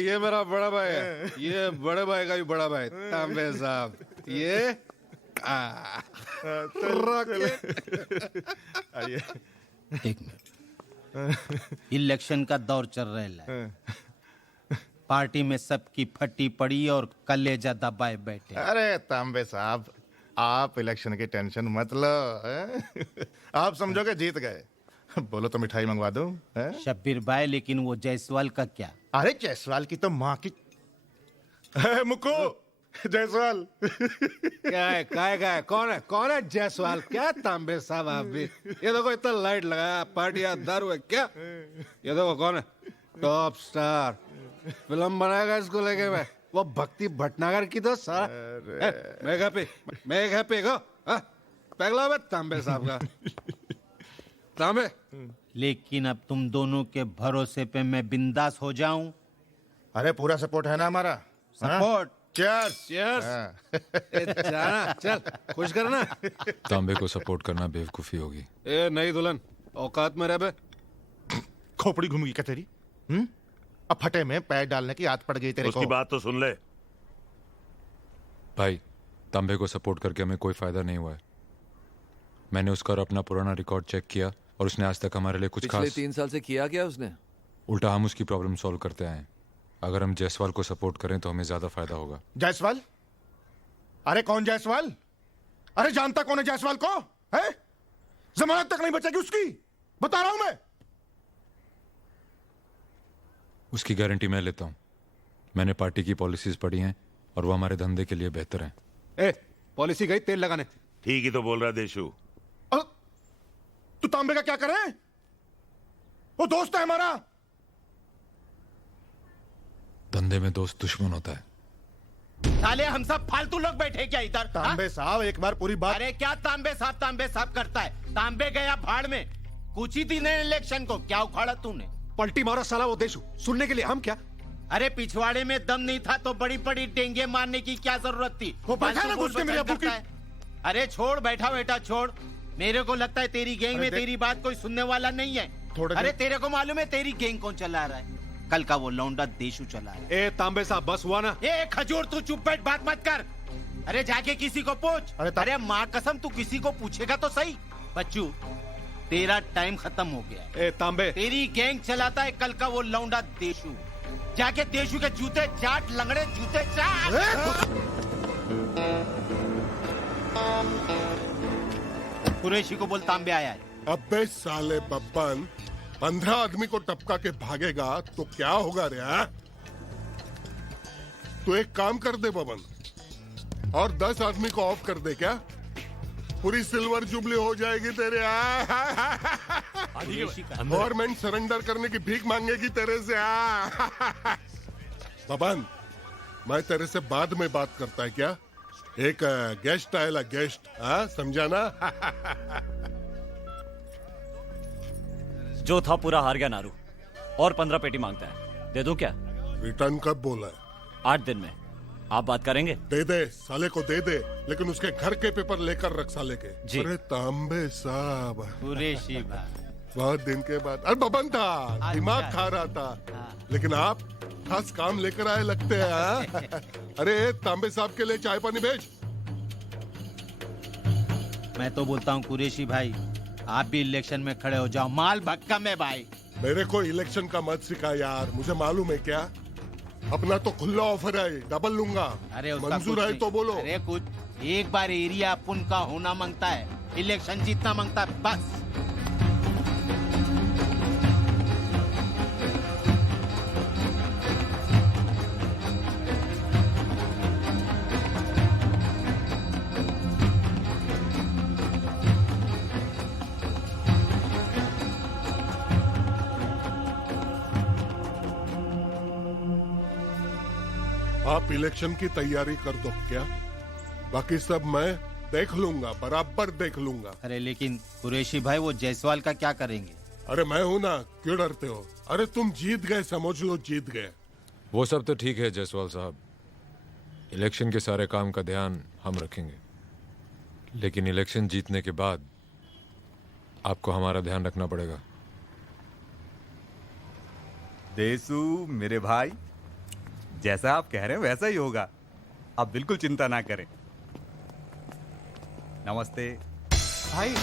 ये मेरा बड़ा भाई है, ये बड़े भाई का भी बड़ा भाई तांबे साहब। ये आइए। एक मिनट। इलेक्शन का दौर चल रहा है। पार्टी में सबकी फटी पड़ी और कलेजा दबाए बैठे। अरे तांबे साहब आप इलेक्शन की टेंशन मत लो। हैं? आप समझोगे जीत गए। बोलो तो मिठाई मंगवा दूं? हैं? शब्बीर भाई लेकिन वो जायसवाल का क्या? अरे जायसवाल की तो माँ की। मुक्कू जायसवाल। क्या है? कौन है जायसवाल? क्या तांबे साहब आप भी? ये देखो इतना लाइट लगाया, पार्टी दारू है क्या? ये देखो कौन है? Top star. फिल्म बनाएगा इसको लेके मैं। वो भक्ति भटनागर की तो सारा मैं हैप्पी गो पगला बे तांबे साहब का। तांबे लेकिन अब तुम दोनों के भरोसे पे मैं बिंदास हो जाऊं? अरे पूरा सपोर्ट है ना हमारा। सपोर्ट। चीयर्स। चीयर्स। जाना चल, खुश करना। तांबे को सपोर्ट करना बेवकूफी होगी। ए नहीं दुल्हन, औकात में रह बे। खोपड़ी घूमेगी क्या तेरी? अब फटे में पैर डालने की आदत पड़ गई तेरे को। उसकी बात तो सुन ले। भाई तांबे को सपोर्ट करके हमें कोई फायदा नहीं हुआ है। मैंने उसका और अपना पुराना रिकॉर्ड चेक किया और उसने आज तक हमारे लिए कुछ पिछले खास 3 साल से किया क्या उसने? उल्टा हम उसकी प्रॉब्लम सॉल्व करते आए हैं। अगर हम जायसवाल को सपोर्ट करें तो हमें ज्यादा फायदा होगा। जायसवाल? अरे कौन जायसवाल? अरे जानता कौन है जायसवाल को? है? जमानत तक नहीं बचेगी उसकी, बता रहा हूं मैं। उसकी गारंटी मैं लेता हूं। मैंने पार्टी की पॉलिसीज पढ़ी हैं और वो हमारे धंधे के लिए बेहतर हैं। ए, पॉलिसी गई तेल लगाने। ठीक ही तो बोल रहा देशु। तू तांबे का क्या करे? वो दोस्त है हमारा। धंधे में दोस्त दुश्मन होता है। साले हम सब फालतू लोग बैठे क्या इधर? तांबे साहब एक बार पूरी बात। अरे क्या तांबे साहब करता है? तांबे गया भाड़ में। कुछ ही दिन इलेक्शन को क्या उखाड़ा तूने? पलटी मारा साला वो देशु। सुनने के लिए हम क्या? अरे पिछवाड़े में दम नहीं था तो बड़ी बड़ी डेंगे मारने की क्या जरूरत थी? वो बैठा ना घुस के मेरे अब्बू की। अरे छोड़, बैठा बैठा छोड़। मेरे को लगता है तेरी गैंग में तेरी बात कोई सुनने वाला नहीं है। अरे तेरे को मालूम है तेरी गैंग कौन चला रहा है? कल का वो लौंडा देशु चला रहा है। ए तांबे साहब बस हुआ ना। ए खजूर तू चुप बैठ, बात मत कर। अरे जाके किसी को पूछ। अरे माँ कसम तू किसी को पूछेगा तो सही। बच्चू तेरा टाइम खत्म हो गया है। ए तांबे, तेरी गैंग चलाता है कल का वो लौंडा देशु। जाके देशु के जूते चाट, लंगड़े जूते चाट। कुरैशी को बोल तांबे आया है। अबे साले बब्बन, 15 आदमी को टपका के भागेगा तो क्या होगा रे? तो एक काम कर दे बबन, और 10 आदमी को ऑफ कर दे। क्या पूरी सिल्वर जुबली हो जाएगी तेरे। गवर्नमेंट सरेंडर करने की भीख मांगेगी तेरे से। बबन, मैं तेरे से बाद में बात करता है क्या? एक गेस्ट आएला, गेस्ट। समझा ना? जो था पूरा हार गया नारू, और 15 पेटी मांगता है। दे दूं क्या? रिटर्न कब बोला है? 8 दिन में। आप बात करेंगे? दे दे साले को, दे दे, लेकिन उसके घर के पेपर लेकर रख साले के। जी। अरे तांबे साहब, कुरैशी भाई बहुत दिन के बाद। अरे बबन था, दिमाग खा रहा था, लेकिन आप खास काम लेकर आए लगते हैं। अरे तांबे साहब के लिए चाय पानी भेज। मैं तो बोलता हूँ कुरैशी भाई, आप भी इलेक्शन में खड़े हो जाओ। माल भक्का में भाई। मेरे को इलेक्शन का मत सिखा यार, मुझे मालूम है क्या। अपना तो खुला ऑफर है, डबल लूंगा। अरे मंजूर है तो बोलो। अरे कुछ एक बार एरिया अपन का होना मांगता है, इलेक्शन जीतना मांगता है, बस। आप इलेक्शन की तैयारी कर दो क्या, बाकी सब मैं देख लूंगा, बराबर देख लूंगा। अरे लेकिन कुरैशी भाई वो जायसवाल का क्या करेंगे? अरे मैं हूं ना, क्यों डरते हो? अरे तुम जीत गए, समझ लो जीत गए। वो सब तो ठीक है जायसवाल साहब, इलेक्शन के सारे काम का ध्यान हम रखेंगे, लेकिन इलेक्शन जीतने के बाद आपको हमारा ध्यान रखना पड़ेगा। देसू मेरे भाई, जैसा आप कह रहे हैं वैसा ही होगा, आप बिल्कुल चिंता ना करें। नमस्ते भाई।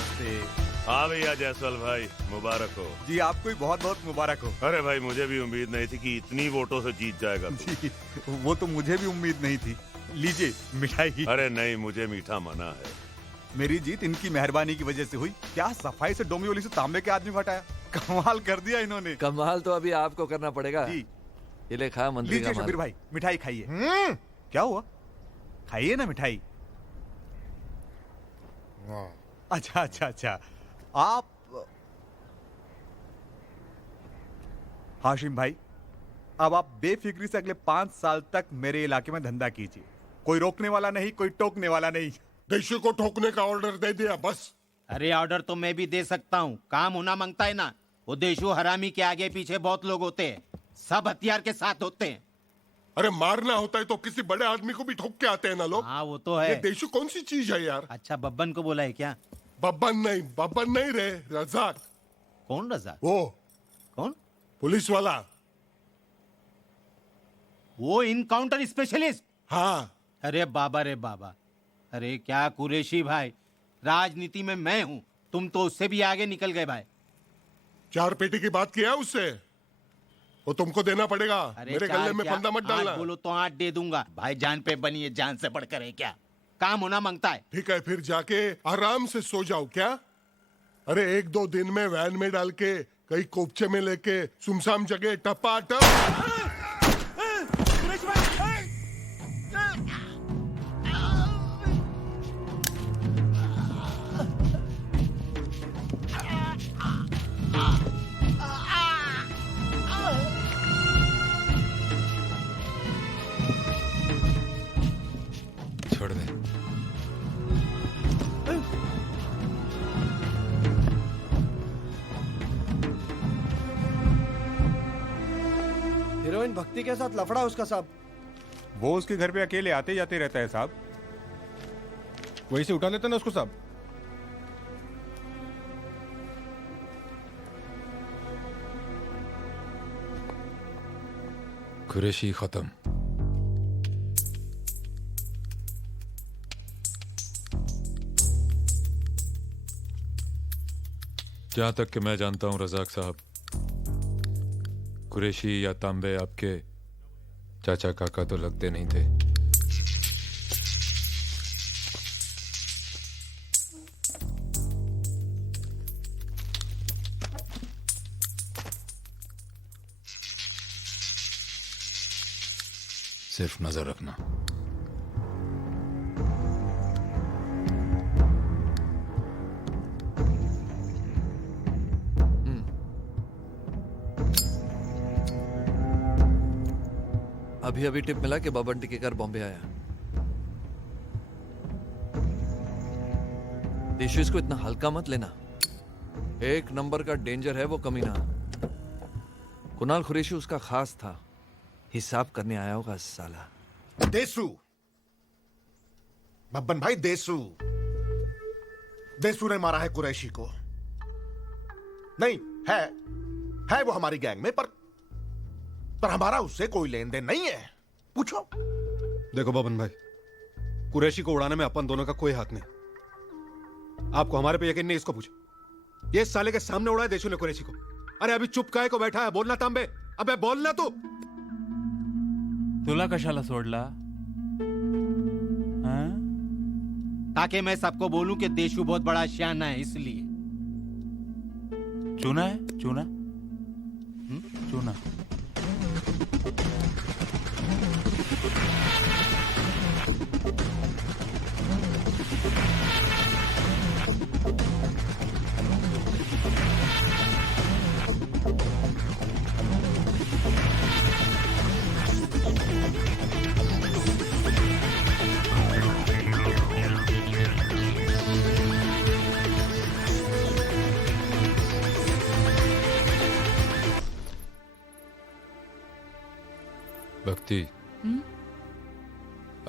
हाँ भैया जायसवाल भाई, मुबारक हो। जी आपको भी बहुत बहुत मुबारक हो। अरे भाई मुझे भी उम्मीद नहीं थी कि इतनी वोटों से जीत जाएगा तू। जी वो तो मुझे भी उम्मीद नहीं थी। लीजिए मिठाई। अरे नहीं, मुझे मीठा मना है। मेरी जीत इनकी मेहरबानी की वजह से हुई। क्या सफाई से डोंबिवली से तांबे के आदमी हटाया, कमाल कर दिया इन्होंने। कमाल तो अभी आपको करना पड़ेगा। जी ये ले खा मंत्री का लीजिए शबीर भाई, मिठाई खाइए। क्या हुआ? खाइए ना मिठाई। अच्छा अच्छा अच्छा, आप हाशिम भाई, अब आप बेफिक्री से अगले 5 साल तक मेरे इलाके में धंधा कीजिए। कोई रोकने वाला नहीं, कोई टोकने वाला नहीं। देशु को ठोकने का ऑर्डर दे दिया बस। अरे ऑर्डर तो मैं भी दे सकता हूँ, काम होना मांगता है ना। वो देशु हरामी के आगे पीछे बहुत लोग होते हैं, सब हथियार के साथ होते हैं। अरे मारना होता है तो किसी बड़े आदमी को भी ठोक के आते हैं ना लोग। हाँ वो तो है। ये देशु कौन सी चीज है यार? अच्छा बब्बन को बोला है क्या? बब्बन नहीं रे, रजाक। कौन रजाक? वो कौन? पुलिस वाला। वो इनकाउंटर स्पेशलिस्ट। हाँ। अरे बाबा रे बाबा, अरे क्या कुरैशी भाई, राजनीति में मैं हूँ, तुम तो उससे भी आगे निकल गए भाई। 4 पेटी की बात किया उससे, वो तुमको देना पड़ेगा। मेरे गले में फंदा मत डालना। बोलो तो 8 दे दूंगा भाई, जान पे बनी है, जान से बढ़कर है क्या? काम होना मांगता है। ठीक है फिर जाके आराम से सो जाओ क्या? अरे 1-2 दिन में वैन में डाल के कई कोपचे में लेके सुमसाम जगह टपाटप। हीरोइन भक्ति के साथ लफड़ा उसका साहब। वो उसके घर पे अकेले आते जाते रहता है साहब। वहीं से उठा लेते ना उसको साहब। कुरैशी खत्म। जहां तक कि मैं जानता हूं रजाक साहब, कुरैशी या तांबे आपके चाचा काका तो लगते नहीं थे। सिर्फ नजर रखना। अभी अभी टिप मिला कि बबन टिकेकर बॉम्बे आया। देशु इसको इतना हल्का मत लेना, एक नंबर का डेंजर है वो कमीना। कुणाल कुरैशी उसका खास था, हिसाब करने आया होगा साला। देसू, बब्बन भाई देसू, देसू ने मारा है कुरैशी को। नहीं है वो हमारी गैंग में, पर हमारा उससे कोई लेन देन नहीं है। पूछो। देखो बबन भाई, कुरैशी को उड़ाने में अपन दोनों का कोई हाथ नहीं। आपको हमारे पे यकीन नहीं, इसको पूछो। ये साले के सामने उड़ाया देशु ने कुरैशी को। अरे अभी चुप काहे को बैठा है? बोलना तांबे, अबे बोलना तू। तुला कशाला सोडला? ताकि मैं सबको बोलूं कि देशु बहुत बड़ा शाना है, इसलिए। चूना है? चूना? चूना। भक्ति,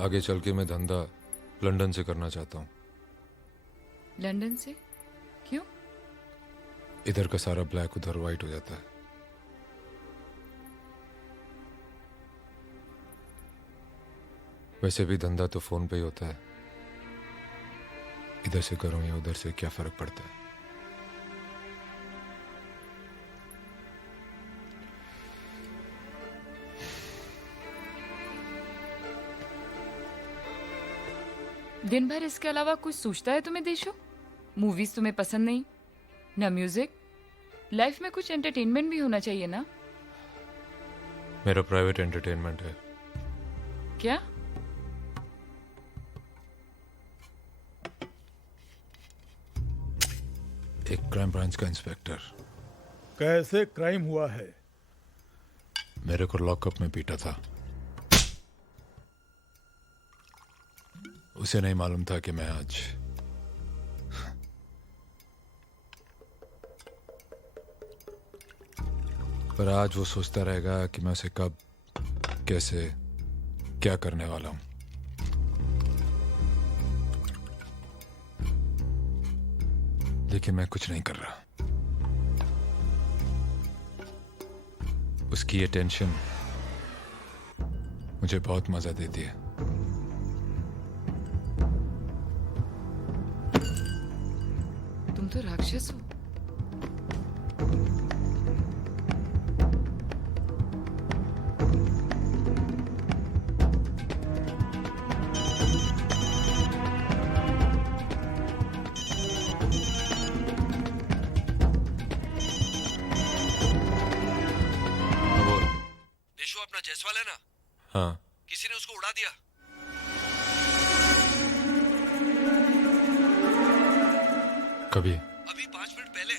आगे चल के मैं धंधा लंदन से करना चाहता हूँ। लंदन से? क्यों? इधर का सारा ब्लैक उधर व्हाइट हो जाता है। वैसे भी धंधा तो फोन पे ही होता है, इधर से करूं या उधर से क्या फर्क पड़ता है। दिन भर इसके अलावा कुछ सोचता है तुम्हें देशो? मूवीज तुम्हें पसंद नहीं, ना म्यूजिक? लाइफ में कुछ एंटरटेनमेंट भी होना चाहिए ना? मेरा प्राइवेट एंटरटेनमेंट है। क्या? एक क्राइम ब्रांच का इंस्पेक्टर। कैसे क्राइम हुआ है? मेरे को लॉकअप में पीटा था। उसे नहीं मालूम था कि मैं आज पर आज वो सोचता रहेगा कि मैं उसे कब, कैसे, क्या करने वाला हूं। लेकिन मैं कुछ नहीं कर रहा। उसकी ये टेंशन मुझे बहुत मजा देती है। तुम तो राक्षस हो। देशु अपना जायसवाल है ना? हाँ। किसी ने उसको उड़ा दिया। कभी? अभी 5 मिनट पहले।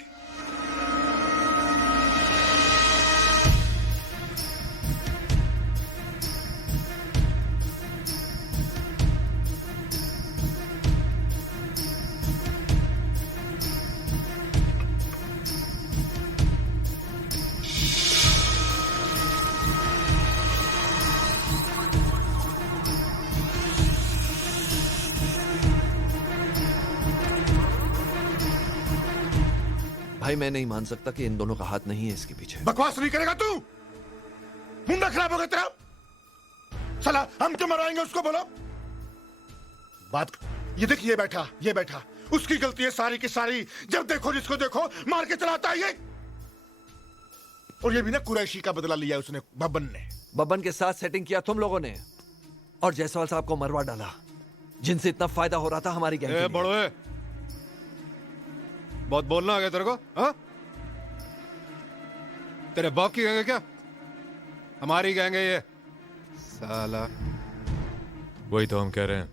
भाई मैं नहीं मान सकता कि इन दोनों का हाथ नहीं है इसके पीछे। बकवास नहीं करेगा तू? मुंडा खराब हो गया तेरा? साला हम क्यों मराएंगे उसको, बोलो बात। ये देख, ये बैठा उसकी गलती है सारी की सारी। जब देखो जिसको देखो मार के चलाता है ये। और ये भी ना कुरैशी का बदला लिया उसने, बब्बन ने। बब्बन के साथ सेटिंग किया तुम लोगों ने, और जायसवाल साहब को मरवा डाला, जिनसे इतना फायदा हो रहा था हमारी गैंग के लिए। बड़ोए, बहुत बोलना आ गया तेरे को, हाँ? तेरे बाप की गैंग है क्या? हमारी गैंग है ये, साला। वही तो हम कह रहे हैं,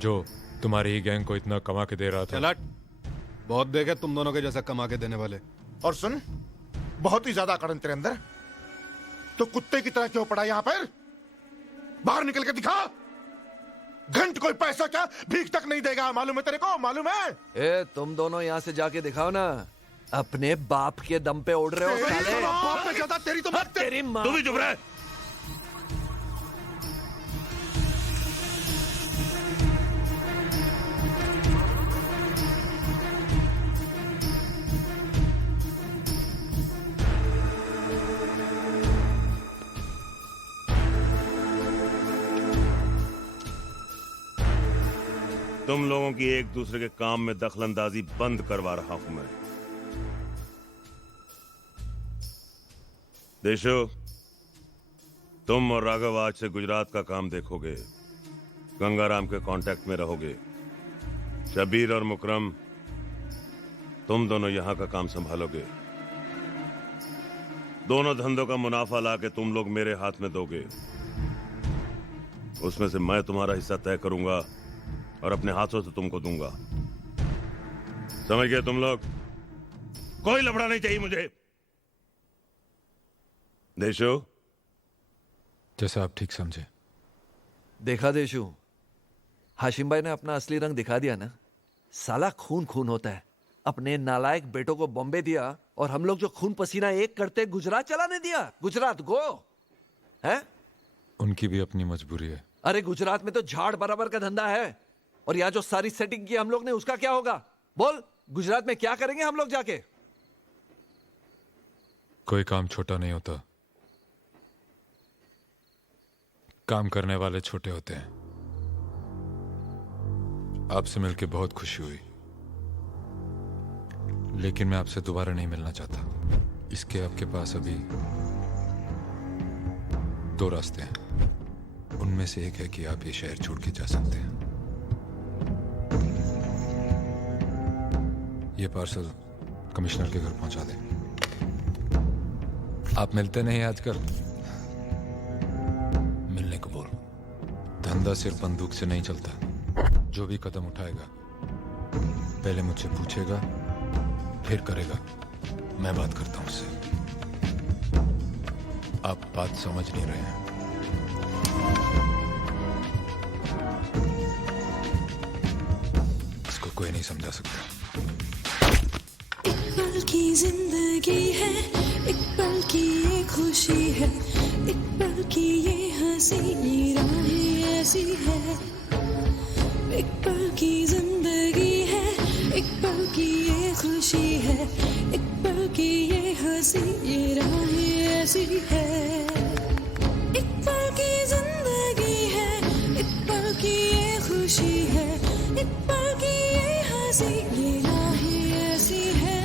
जो तुम्हारी ही गैंग को इतना कमा के दे रहा था। चलट, बहुत देखे तुम दोनों के जैसा कमा के देने वाले। और सुन, बहुत ही ज्यादा अकड़न तेरे अंदर, तो कुत्ते की तरह क्यों पड़ा यहां पर? बाहर निकल के दिखा। घंट कोई पैसा क्या भीख तक नहीं देगा, मालूम है तेरे को? मालूम है? ए, तुम दोनों यहाँ से जाके दिखाओ ना, अपने बाप के दम पे उड़ रहे हो साले। बाप पे ज्यादा तेरी तो मत। तेरी माँ। तू भी चुप रहे। तुम लोगों की एक दूसरे के काम में दखलंदाजी बंद करवा रहा हूं मैं। देशो, तुम और राघव आज से गुजरात का काम देखोगे, गंगाराम के कांटेक्ट में रहोगे। शबीर और मुकरम, तुम दोनों यहां का काम संभालोगे। दोनों धंधों का मुनाफा लाके तुम लोग मेरे हाथ में दोगे। उसमें से मैं तुम्हारा हिस्सा तय करूंगा और अपने हाथों से तुमको दूंगा। समझ गए तुम लोग? कोई लफड़ा नहीं चाहिए मुझे। देशो, जैसा आप ठीक समझे। देखा देशु, हाशिम भाई ने अपना असली रंग दिखा दिया ना। साला खून खून होता है। अपने नालायक बेटों को बॉम्बे दिया और हम लोग जो खून पसीना एक करते गुजरात चलाने दिया। गुजरात गो है, उनकी भी अपनी मजबूरी है। अरे गुजरात में तो झाड़ बराबर का धंधा है, और यहाँ जो सारी सेटिंग की हम लोग ने, उसका क्या होगा? बोल, गुजरात में क्या करेंगे हम लोग जाके? कोई काम छोटा नहीं होता, काम करने वाले छोटे होते हैं। आपसे मिलकर बहुत खुशी हुई, लेकिन मैं आपसे दोबारा नहीं मिलना चाहता। इसके आपके पास अभी दो रास्ते हैं। उनमें से एक है कि आप ये शहर छोड़ के जा सकते हैं। ये पार्सल कमिश्नर के घर पहुंचा दें। आप मिलते नहीं आजकल, मिलने को बोल। धंधा सिर्फ बंदूक से नहीं चलता। जो भी कदम उठाएगा पहले मुझसे पूछेगा, फिर करेगा। मैं बात करता हूं उससे। आप बात समझ नहीं रहे हैं। इसको कोई नहीं समझा सकता। एक पल की जिंदगी है, एक पल की ये खुशी है, एक पल की ये हंसी राहें ऐसी है। एक पल की जिंदगी है, एक पल की ये खुशी है, एक पल की ये हंसी ये राहें ऐसी है। एक पल की जिंदगी है, एक पल की ये खुशी है, एक पल की ये हंसी ये राहें ऐसी है।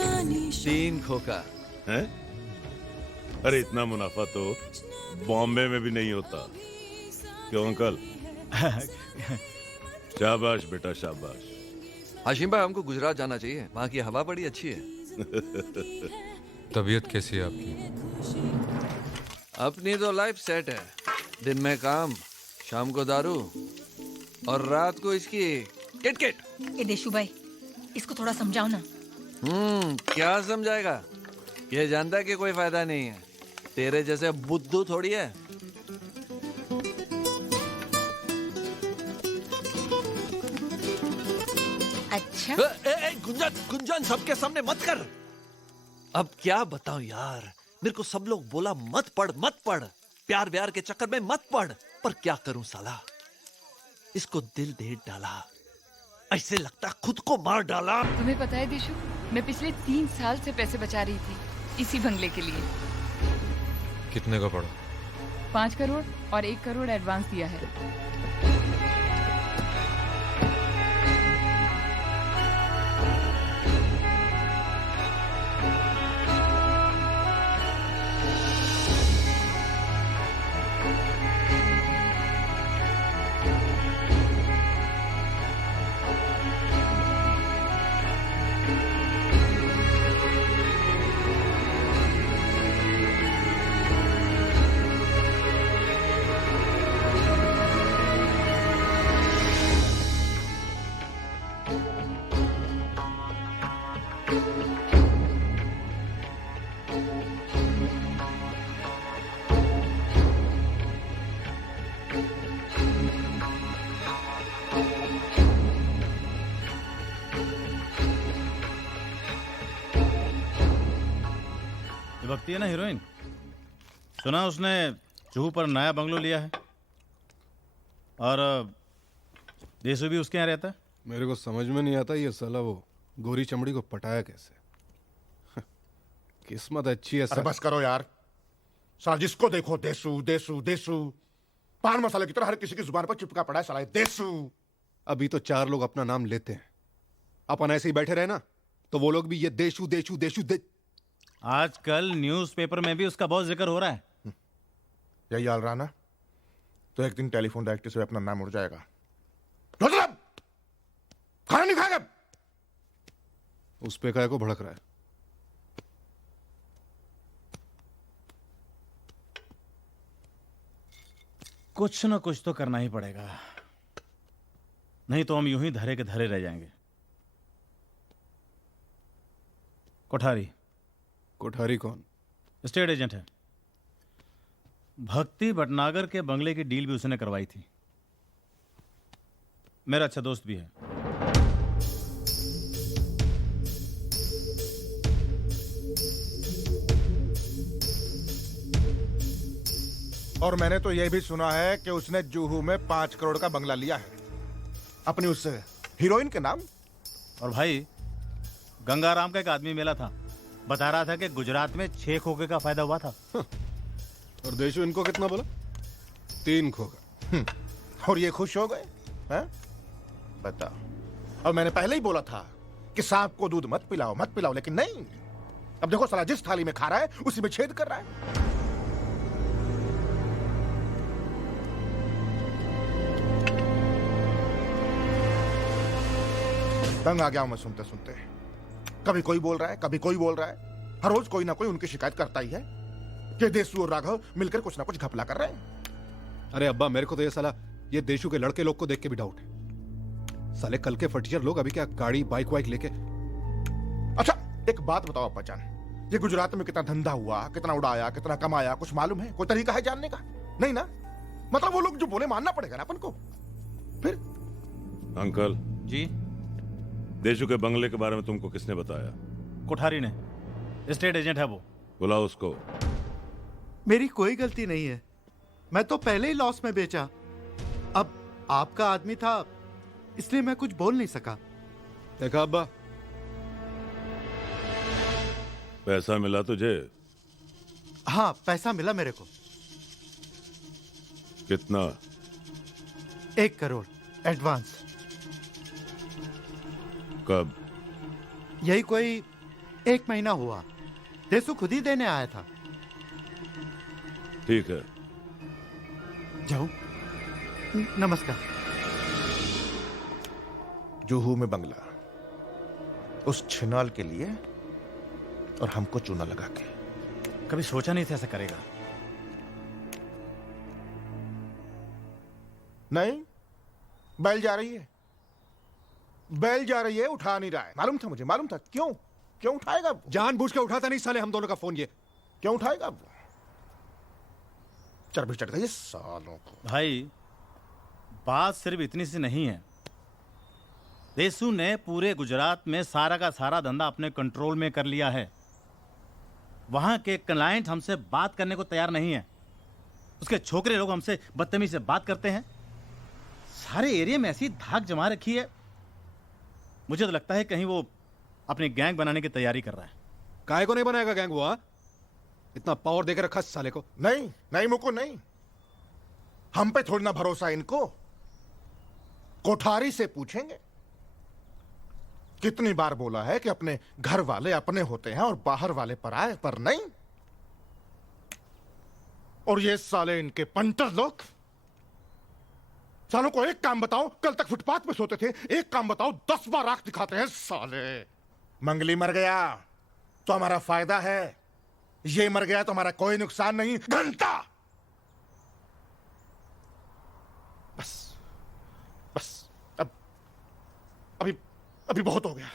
का निशान 3 खोखा हैं? अरे इतना मुनाफा तो बॉम्बे में भी नहीं होता। क्यों अंकल? शाबाश बेटा शाबाश। हाशिम भाई, हमको गुजरात जाना चाहिए, वहाँ की हवा बड़ी अच्छी है। तबीयत कैसी है आपकी? अपनी तो लाइफ सेट है, दिन में काम, शाम को दारू और रात को इसकी किटकिट। ए देशु भाई, इसको थोड़ा समझाओ ना। क्या समझाएगा? ये जानता है कि कोई फायदा नहीं है, तेरे जैसे बुद्धू थोड़ी है। अच्छा गुंजन गुंजन, सबके सामने मत कर। अब क्या बताऊं यार, मेरे को सब लोग बोला मत पढ़ मत पढ़, प्यार व्यार के चक्कर में मत पढ़, पर क्या करूं साला, इसको दिल दे डाला, ऐसे लगता खुद को मार डाला। तुम्हें पता है दिशु, मैं पिछले 3 साल से पैसे बचा रही थी इसी बंगले के लिए। कितने का पड़ा? 5 करोड़ और 1 करोड़ एडवांस दिया है। भक्ति है ना हीरोइन, सुना उसने जुहू पर नया बंगलो लिया है और देसू भी उसके यहाँ रहता है। मेरे को समझ में नहीं आता ये साला वो गोरी चमड़ी को पटाया कैसे। किस्मत अच्छी है। अरे बस करो यार, साला जिसको देखो देसू देसू देसू, पान मसाले की तरह हर किसी की जुबान पर चिपका पड़ा है साला देसू। अभी तो 4 लोग अपना नाम लेते हैं, अपन ऐसे ही बैठे रहे ना तो वो लोग भी ये देशू देशू देशू दे। आजकल न्यूज़पेपर में भी उसका बहुत जिक्र हो रहा है। यही हाल रहा ना तो एक दिन टेलीफोन डायरेक्टर से अपना नाम उड़ जाएगा। खाना नहीं खाएगा। उस पे काय को भड़क रहा है? कुछ ना कुछ तो करना ही पड़ेगा, नहीं तो हम यूं ही धरे के धरे रह जाएंगे। कोठारी। कोठारी कौन? स्टेट एजेंट है। भक्ति भटनागर के बंगले की डील भी उसने करवाई थी। मेरा अच्छा दोस्त भी है। और मैंने तो यह भी सुना है कि उसने जुहू में 5 करोड़ का बंगला लिया है अपनी उस हीरोइन के नाम। और भाई गंगाराम का एक आदमी मिला था, बता रहा था कि गुजरात में 6 खोखे का फायदा हुआ था। और देशु इनको कितना बोला? 3 खोखा। और ये खुश हो गए हैं? बता। और मैंने पहले ही बोला था कि सांप को दूध मत पिलाओ मत पिलाओ, लेकिन नहीं। अब देखो साला जिस थाली में खा रहा है उसी में छेद कर रहा है। तंग आ गया हूं मैं सुनते सुनते। कभी कोई बोल रहा है कभी कोई बोल रहा है, हर रोज कोई ना कोई उनकी शिकायत करता ही है कि देशू और राघव मिलकर कुछ ना कुछ घपला कर रहे हैं। अरे अब्बा, मेरे को तो ये साला ये देशू के लड़के लोग को देख के भी डाउट है। साले कल के फटीचर लोग अभी क्या गाड़ी बाइक वाइक लेके। अच्छा एक बात बताओ अप्पा जान, ये गुजरात में कितना धंधा हुआ, कितना उड़ाया, कितना कमाया, कुछ मालूम है? कोई तरीका है जानने का? नहीं ना। मतलब वो लोग जो बोले मानना पड़ेगा ना अपन को। फिर अंकल जी, देशू के बंगले के बारे में तुमको किसने बताया? कोठारी ने, स्टेट एजेंट है वो। बुलाओ उसको। मेरी कोई गलती नहीं है, मैं तो पहले ही लॉस में बेचा। अब आपका आदमी था इसलिए मैं कुछ बोल नहीं सका। देखा अब्बा, पैसा मिला तुझे? हाँ पैसा मिला मेरे को। कितना? 1 करोड़ एडवांस। कब? यही कोई 1 महीना हुआ। देसु खुद ही देने आया था। ठीक है, जाऊं? नमस्कार। जुहू में बंगला, उस छिनाल के लिए और हमको चूना लगा के। कभी सोचा नहीं था ऐसा करेगा। नहीं, बैल जा रही है, बैल जा रही है, उठा नहीं रहा है। मालूम था मुझे, मालूम था। क्यों क्यों उठाएगा? जानबूझ के उठाता नहीं साले हम दोनों का फोन। ये क्यों उठाएगा? चर्बी चढ़ गई सालों को। भाई बात सिर्फ इतनी सी नहीं है। देसू ने पूरे गुजरात में सारा का सारा धंधा अपने कंट्रोल में कर लिया है। वहां के क्लाइंट हमसे बात करने को तैयार नहीं है। उसके छोकरे लोग हमसे बदतमीजी से बात करते हैं। सारे एरिया में ऐसी धाक जमा रखी है। मुझे तो लगता है कहीं वो अपनी गैंग बनाने की तैयारी कर रहा है। काय को नहीं बनाएगा गैंग वो? इतना पावर देकर रखा साले को। नहीं नहीं मुको, नहीं, हम पे थोड़ी ना भरोसा इनको। कोठारी से पूछेंगे। कितनी बार बोला है कि अपने घर वाले अपने होते हैं और बाहर वाले पराए, पर नहीं। और ये साले इनके पंटर लोग। सालों को एक काम बताओ, कल तक फुटपाथ पे सोते थे, एक काम बताओ 10 बार आंख दिखाते हैं साले। मंगली मर गया तो हमारा फायदा है, ये मर गया तो हमारा कोई नुकसान नहीं। घंटा बस बस, अभी बहुत हो गया,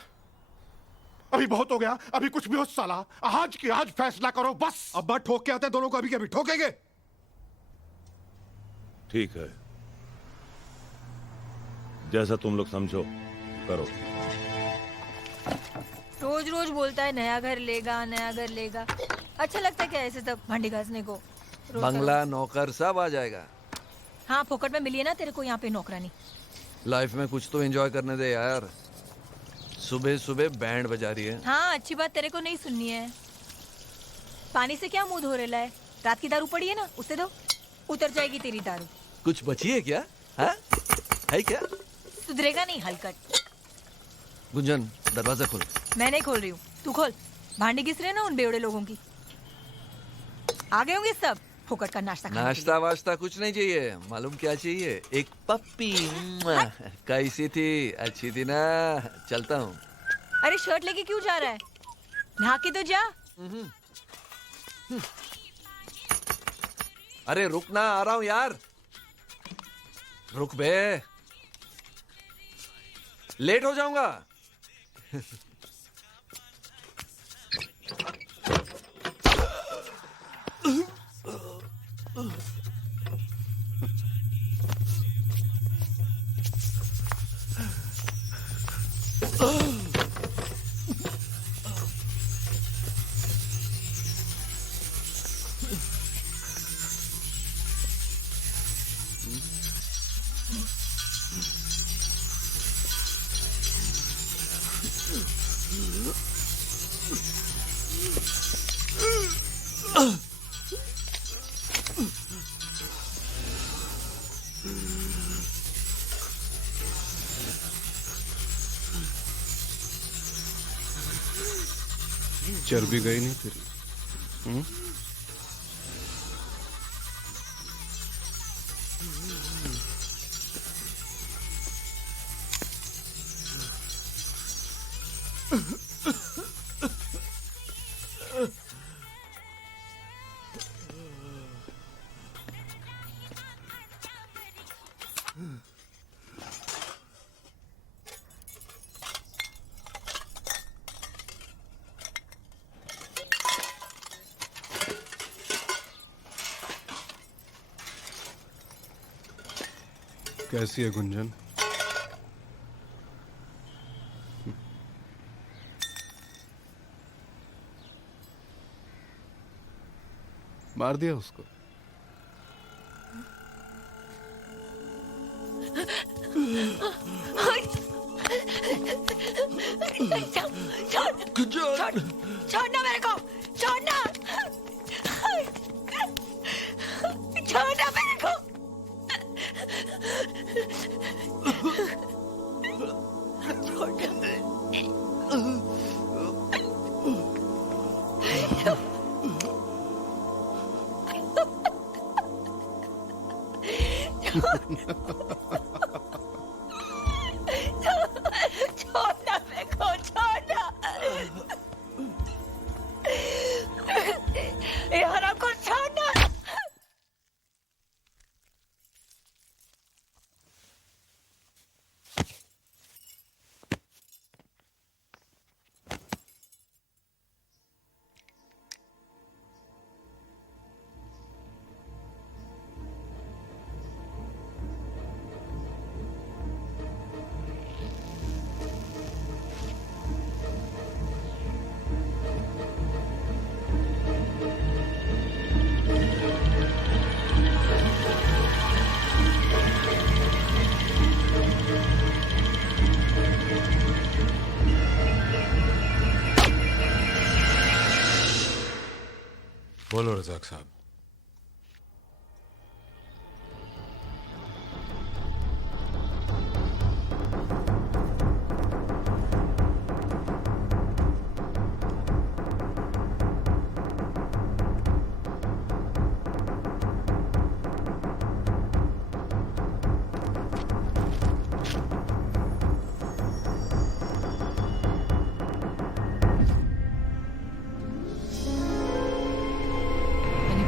अभी बहुत हो गया। अभी कुछ भी हो साला, आज की आज फैसला करो बस। अब बात ठोक के आते हैं दोनों को, अभी के अभी ठोकेंगे। ठीक है, जैसा तुम लोग समझो करो। रोज रोज बोलता है नया घर लेगा, नया घर लेगा। अच्छा लगता है क्या ऐसे सब भांडी घासने को? बंगला, नौकर सब आ जाएगा। हाँ, फोकट में मिली है ना तेरे को यहाँ पे नौकरानी। लाइफ में कुछ तो एंजॉय करने दे यार। सुबह सुबह बैंड बजा रही है। हाँ, अच्छी बात तेरे को नहीं सुननी है। पानी से क्या मुंह धो रहा है? रात की दारू पड़ी है ना, उससे दो, उतर जाएगी तेरी दारू। कुछ बची है क्या? है क्या? सुधरेगा नहीं हलकट। गुंजन, दरवाजा खोल। मैं नहीं खोल रही हूँ, तू खोल। भांडी घिस रहे ना उन बेवड़े लोगों की। आ गए होंगे सब फोकट का नाश्ता खाने के लिए। नाश्ता वाश्ता कुछ नहीं चाहिए। मालूम क्या चाहिए? एक पप्पी। कैसी थी? अच्छी थी ना? चलता हूँ। अरे शर्ट लेके क्यों जा रहा है? नहा के तो जा। अरे रुक ना, आ रहा हूँ यार। रुक बे, लेट हो जाऊंगा। चर्बी गई नहीं तेरी? कैसी है गुंजन? मार दिया उसको? छोड़ना मेरे को, छोड़ना, छोड़ना मेरे को। छोड़ना। छोड़ना मेरे को, छोड़ना। ये हराम को छोड़ना। बोलो रजाक साहब। मैंने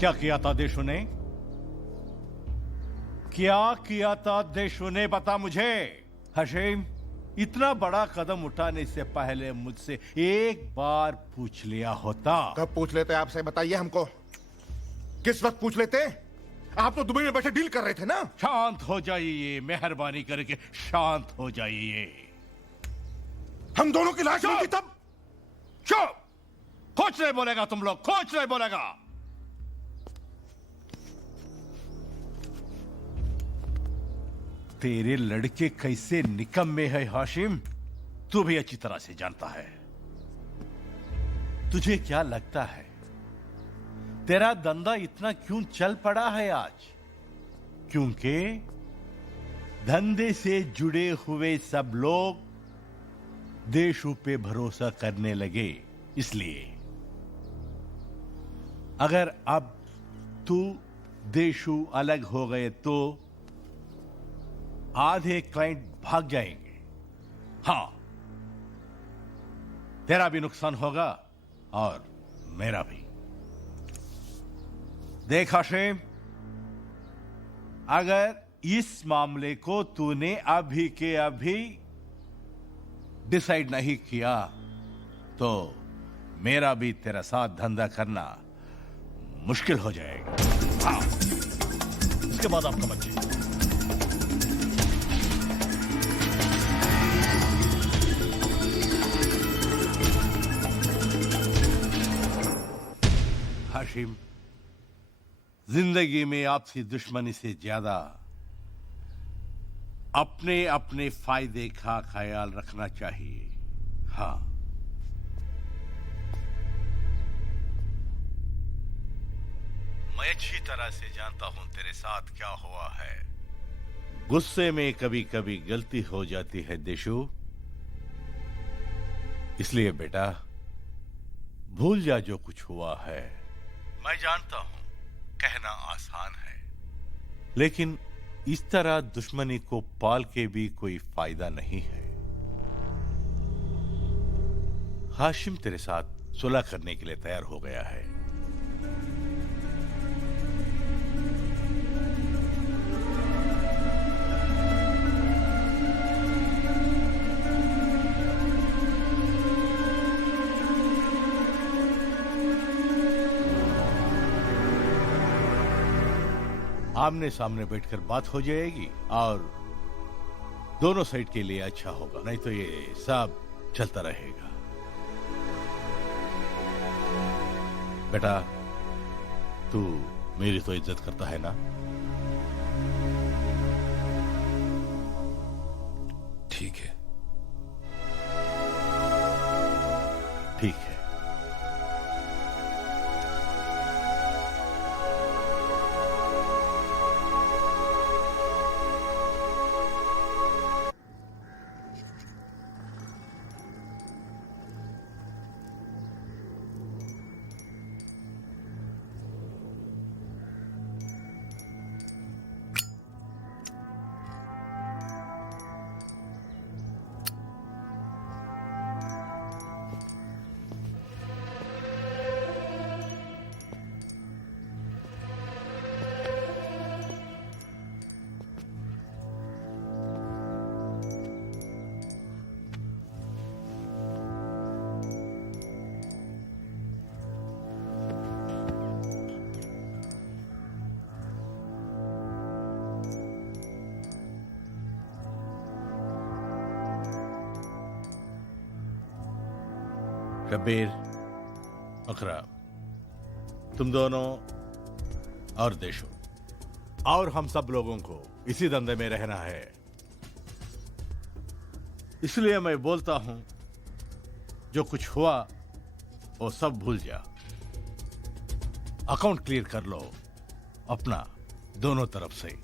क्या किया था देशु ने? क्या किया था देशु ने, बता मुझे। हशीम, इतना बड़ा कदम उठाने से पहले मुझसे एक बार पूछ लिया होता। कब पूछ लेते आपसे, बताइए हमको। किस वक्त पूछ लेते? आप तो दुबई में बैठे डील कर रहे थे ना। शांत हो जाइए, मेहरबानी करके शांत हो जाइए। हम दोनों की लाश मिलती तब। चुप! कुछ नहीं बोलेगा तुम लोग, कुछ नहीं बोलेगा। तेरे लड़के कैसे निकम्मे है हाशिम, तू भी अच्छी तरह से जानता है। तुझे क्या लगता है तेरा धंधा इतना क्यों चल पड़ा है आज? क्योंकि धंधे से जुड़े हुए सब लोग देशु पे भरोसा करने लगे, इसलिए। अगर अब तू देशु अलग हो गए तो आधे क्लाइंट भाग जाएंगे। हां, तेरा भी नुकसान होगा और मेरा भी। देख हाशिम, अगर इस मामले को तूने अभी के अभी डिसाइड नहीं किया तो मेरा भी तेरा साथ धंधा करना मुश्किल हो जाएगा। हाँ, इसके बाद आप समझिए। हाशिम, जिंदगी में आपसी दुश्मनी से ज्यादा अपने अपने फायदे का ख्याल रखना चाहिए। हाँ, मैं अच्छी तरह से जानता हूं तेरे साथ क्या हुआ है। गुस्से में कभी कभी गलती हो जाती है देशु, इसलिए बेटा भूल जा जो कुछ हुआ है। मैं जानता हूं कहना आसान है, लेकिन इस तरह दुश्मनी को पाल के भी कोई फायदा नहीं है। हाशिम तेरे साथ सुलह करने के लिए तैयार हो गया है। आमने सामने बैठकर बात हो जाएगी और दोनों साइड के लिए अच्छा होगा, नहीं तो ये सब चलता रहेगा। बेटा, तू मेरी तो इज्जत करता है ना? ठीक है। ठीक है। शब्बीर, अकरा, तुम दोनों और देशु और हम सब लोगों को इसी धंधे में रहना है, इसलिए मैं बोलता हूं जो कुछ हुआ वो सब भूल जा। अकाउंट क्लियर कर लो अपना दोनों तरफ से,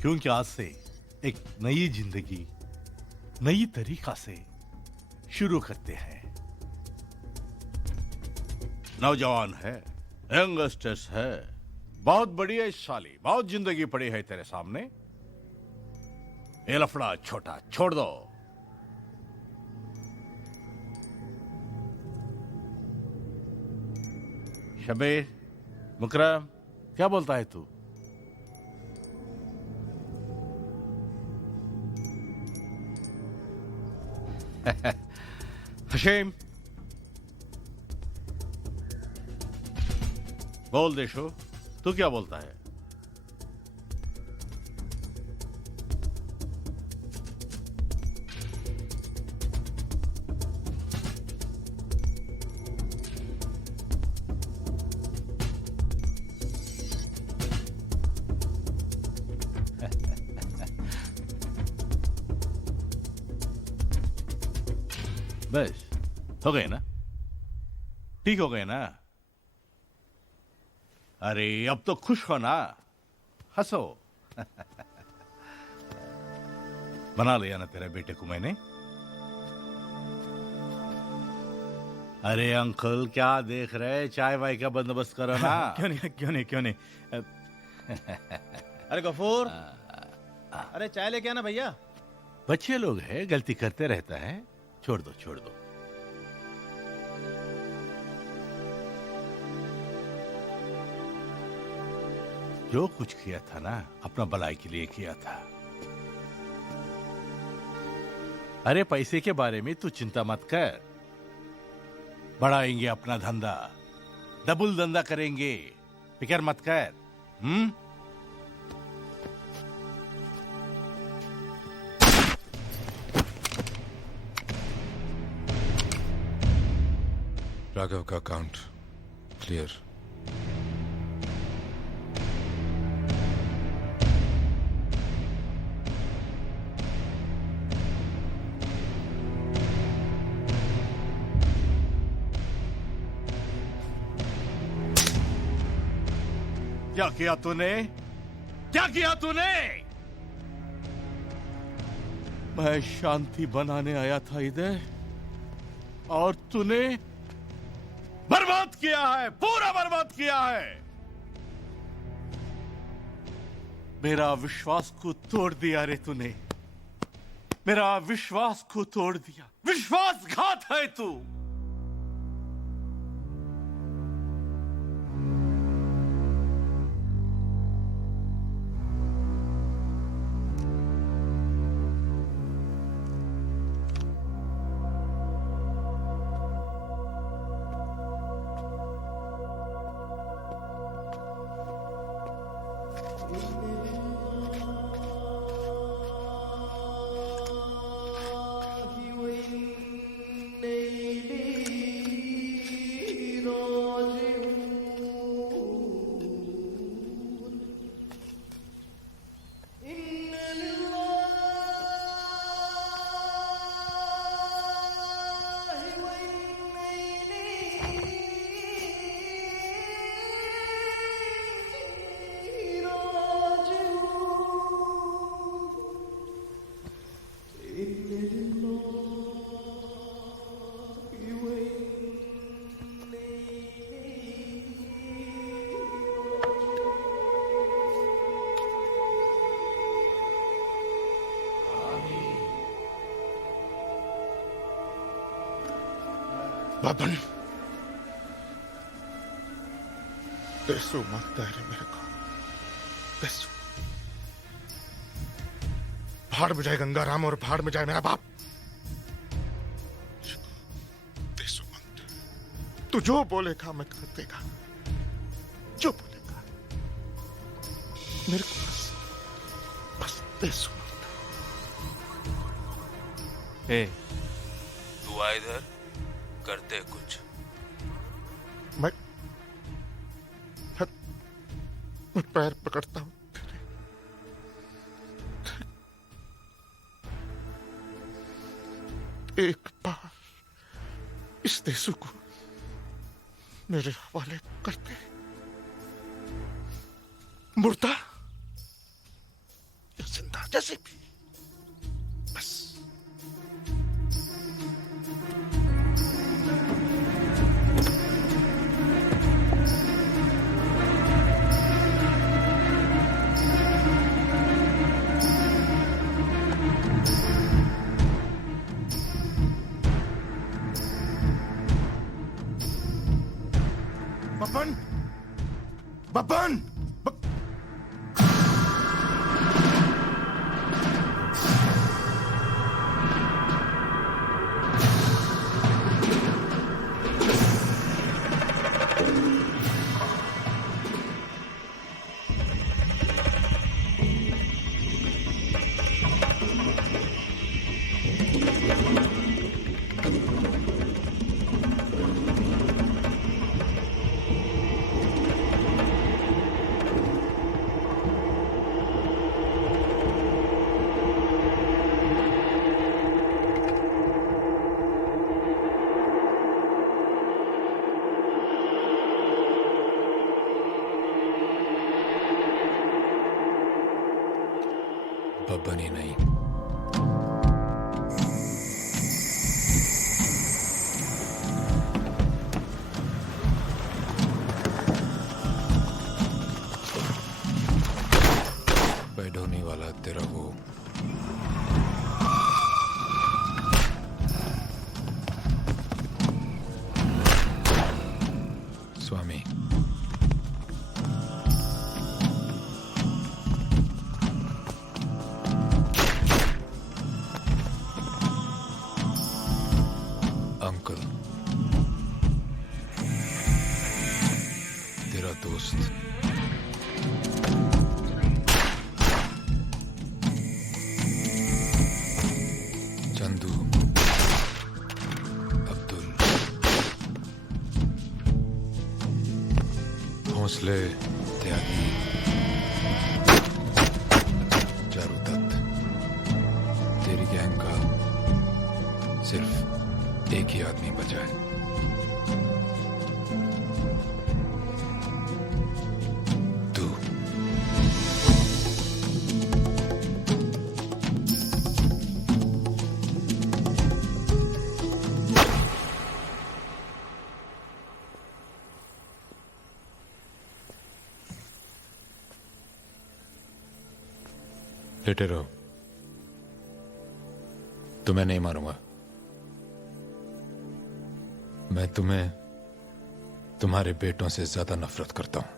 क्योंकि आज से एक नई जिंदगी नई तरीका से शुरू करते हैं। नौजवान है, यंगस्टर्स है, बहुत बढ़िया साली, बहुत जिंदगी पड़ी है तेरे सामने। ये लफड़ा छोटा छोड़ दो। शबीर, मुकरम, क्या बोलता है तू? हशीम, बोल देशो, तू क्या बोलता है? बस हो गए ना? ठीक हो गए ना? अरे अब तो खुश हो ना, हंसो। बना लिया ना तेरे बेटे को मैंने। अरे अंकल क्या देख रहे, चाय वाय का बंदोबस्त करो ना। क्यों नहीं। अरे गफूर, अरे चाय लेके आना भैया। बच्चे लोग हैं, गलती करते रहता है, छोड़ दो। जो कुछ किया था ना, अपना भलाई के लिए किया था। अरे पैसे के बारे में तू चिंता मत कर, बढ़ाएंगे अपना धंधा, डबल धंधा करेंगे, फिक्र मत कर। राघव का अकाउंट क्लियर। क्या किया तूने? क्या किया तूने? मैं शांति बनाने आया था इधर, और तूने बर्बाद किया है, पूरा बर्बाद किया है। मेरा विश्वास को तोड़ दिया रे तूने, मेरा विश्वास को तोड़ दिया। विश्वासघात है तू। बाबन, देसू मांगता है मेरे को, देसू। भाड़ में जाए गंगाराम और भाड़ में जाए मेरा बाप। देसू मांगता है। तू जो बोलेगा मैं कर देगा, जो बोलेगा। मेरे को बस देसू मांगता है। ए, तू आ इधर, करते कुछ। मैं पैर पकड़ता हूं। एक बार इस देसू को मेरे हवाले कर दे। मुर्दा या जिंदा, जैसे भी, बस। बब्बन बब्बन बब्बन ही नहीं, बैठोनी वाला तेरा वो स्वामी। अंकल तेरा दोस्त चंदू, अब्दुल, भोंसले त्यागी, चारू दत्त। तेरी गैंग का सिर्फ एक ही आदमी बचा है, तू। लेटे रहो, तुम्हें नहीं मारूंगा। मैं तुम्हें तुम्हारे बेटों से ज्यादा नफरत करता हूं।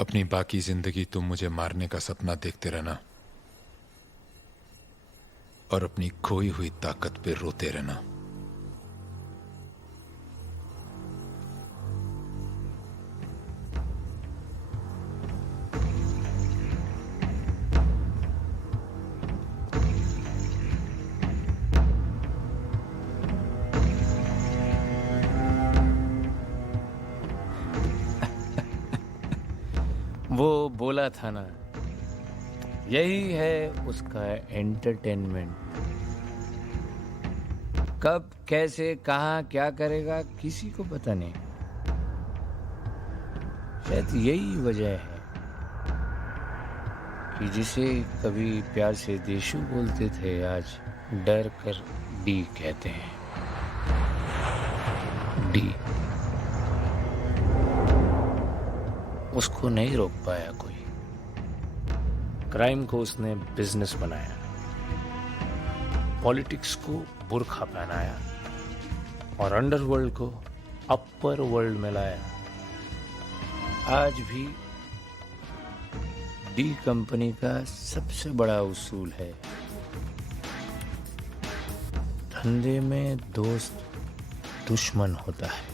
अपनी बाकी जिंदगी तुम मुझे मारने का सपना देखते रहना और अपनी खोई हुई ताकत पे रोते रहना। वो बोला था ना, यही है उसका एंटरटेनमेंट। कब कैसे कहाँ क्या करेगा किसी को पता नहीं। शायद यही वजह है कि जिसे कभी प्यार से देशु बोलते थे आज डर कर डी कहते हैं। डी उसको नहीं रोक पाया कोई। क्राइम को उसने बिजनेस बनाया, पॉलिटिक्स को बुर्खा पहनाया और अंडरवर्ल्ड को अपर वर्ल्ड में लाया। आज भी डी कंपनी का सबसे बड़ा उसूल है, धंधे में दोस्त दुश्मन होता है।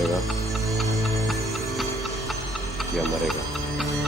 करेगा या मरेगा?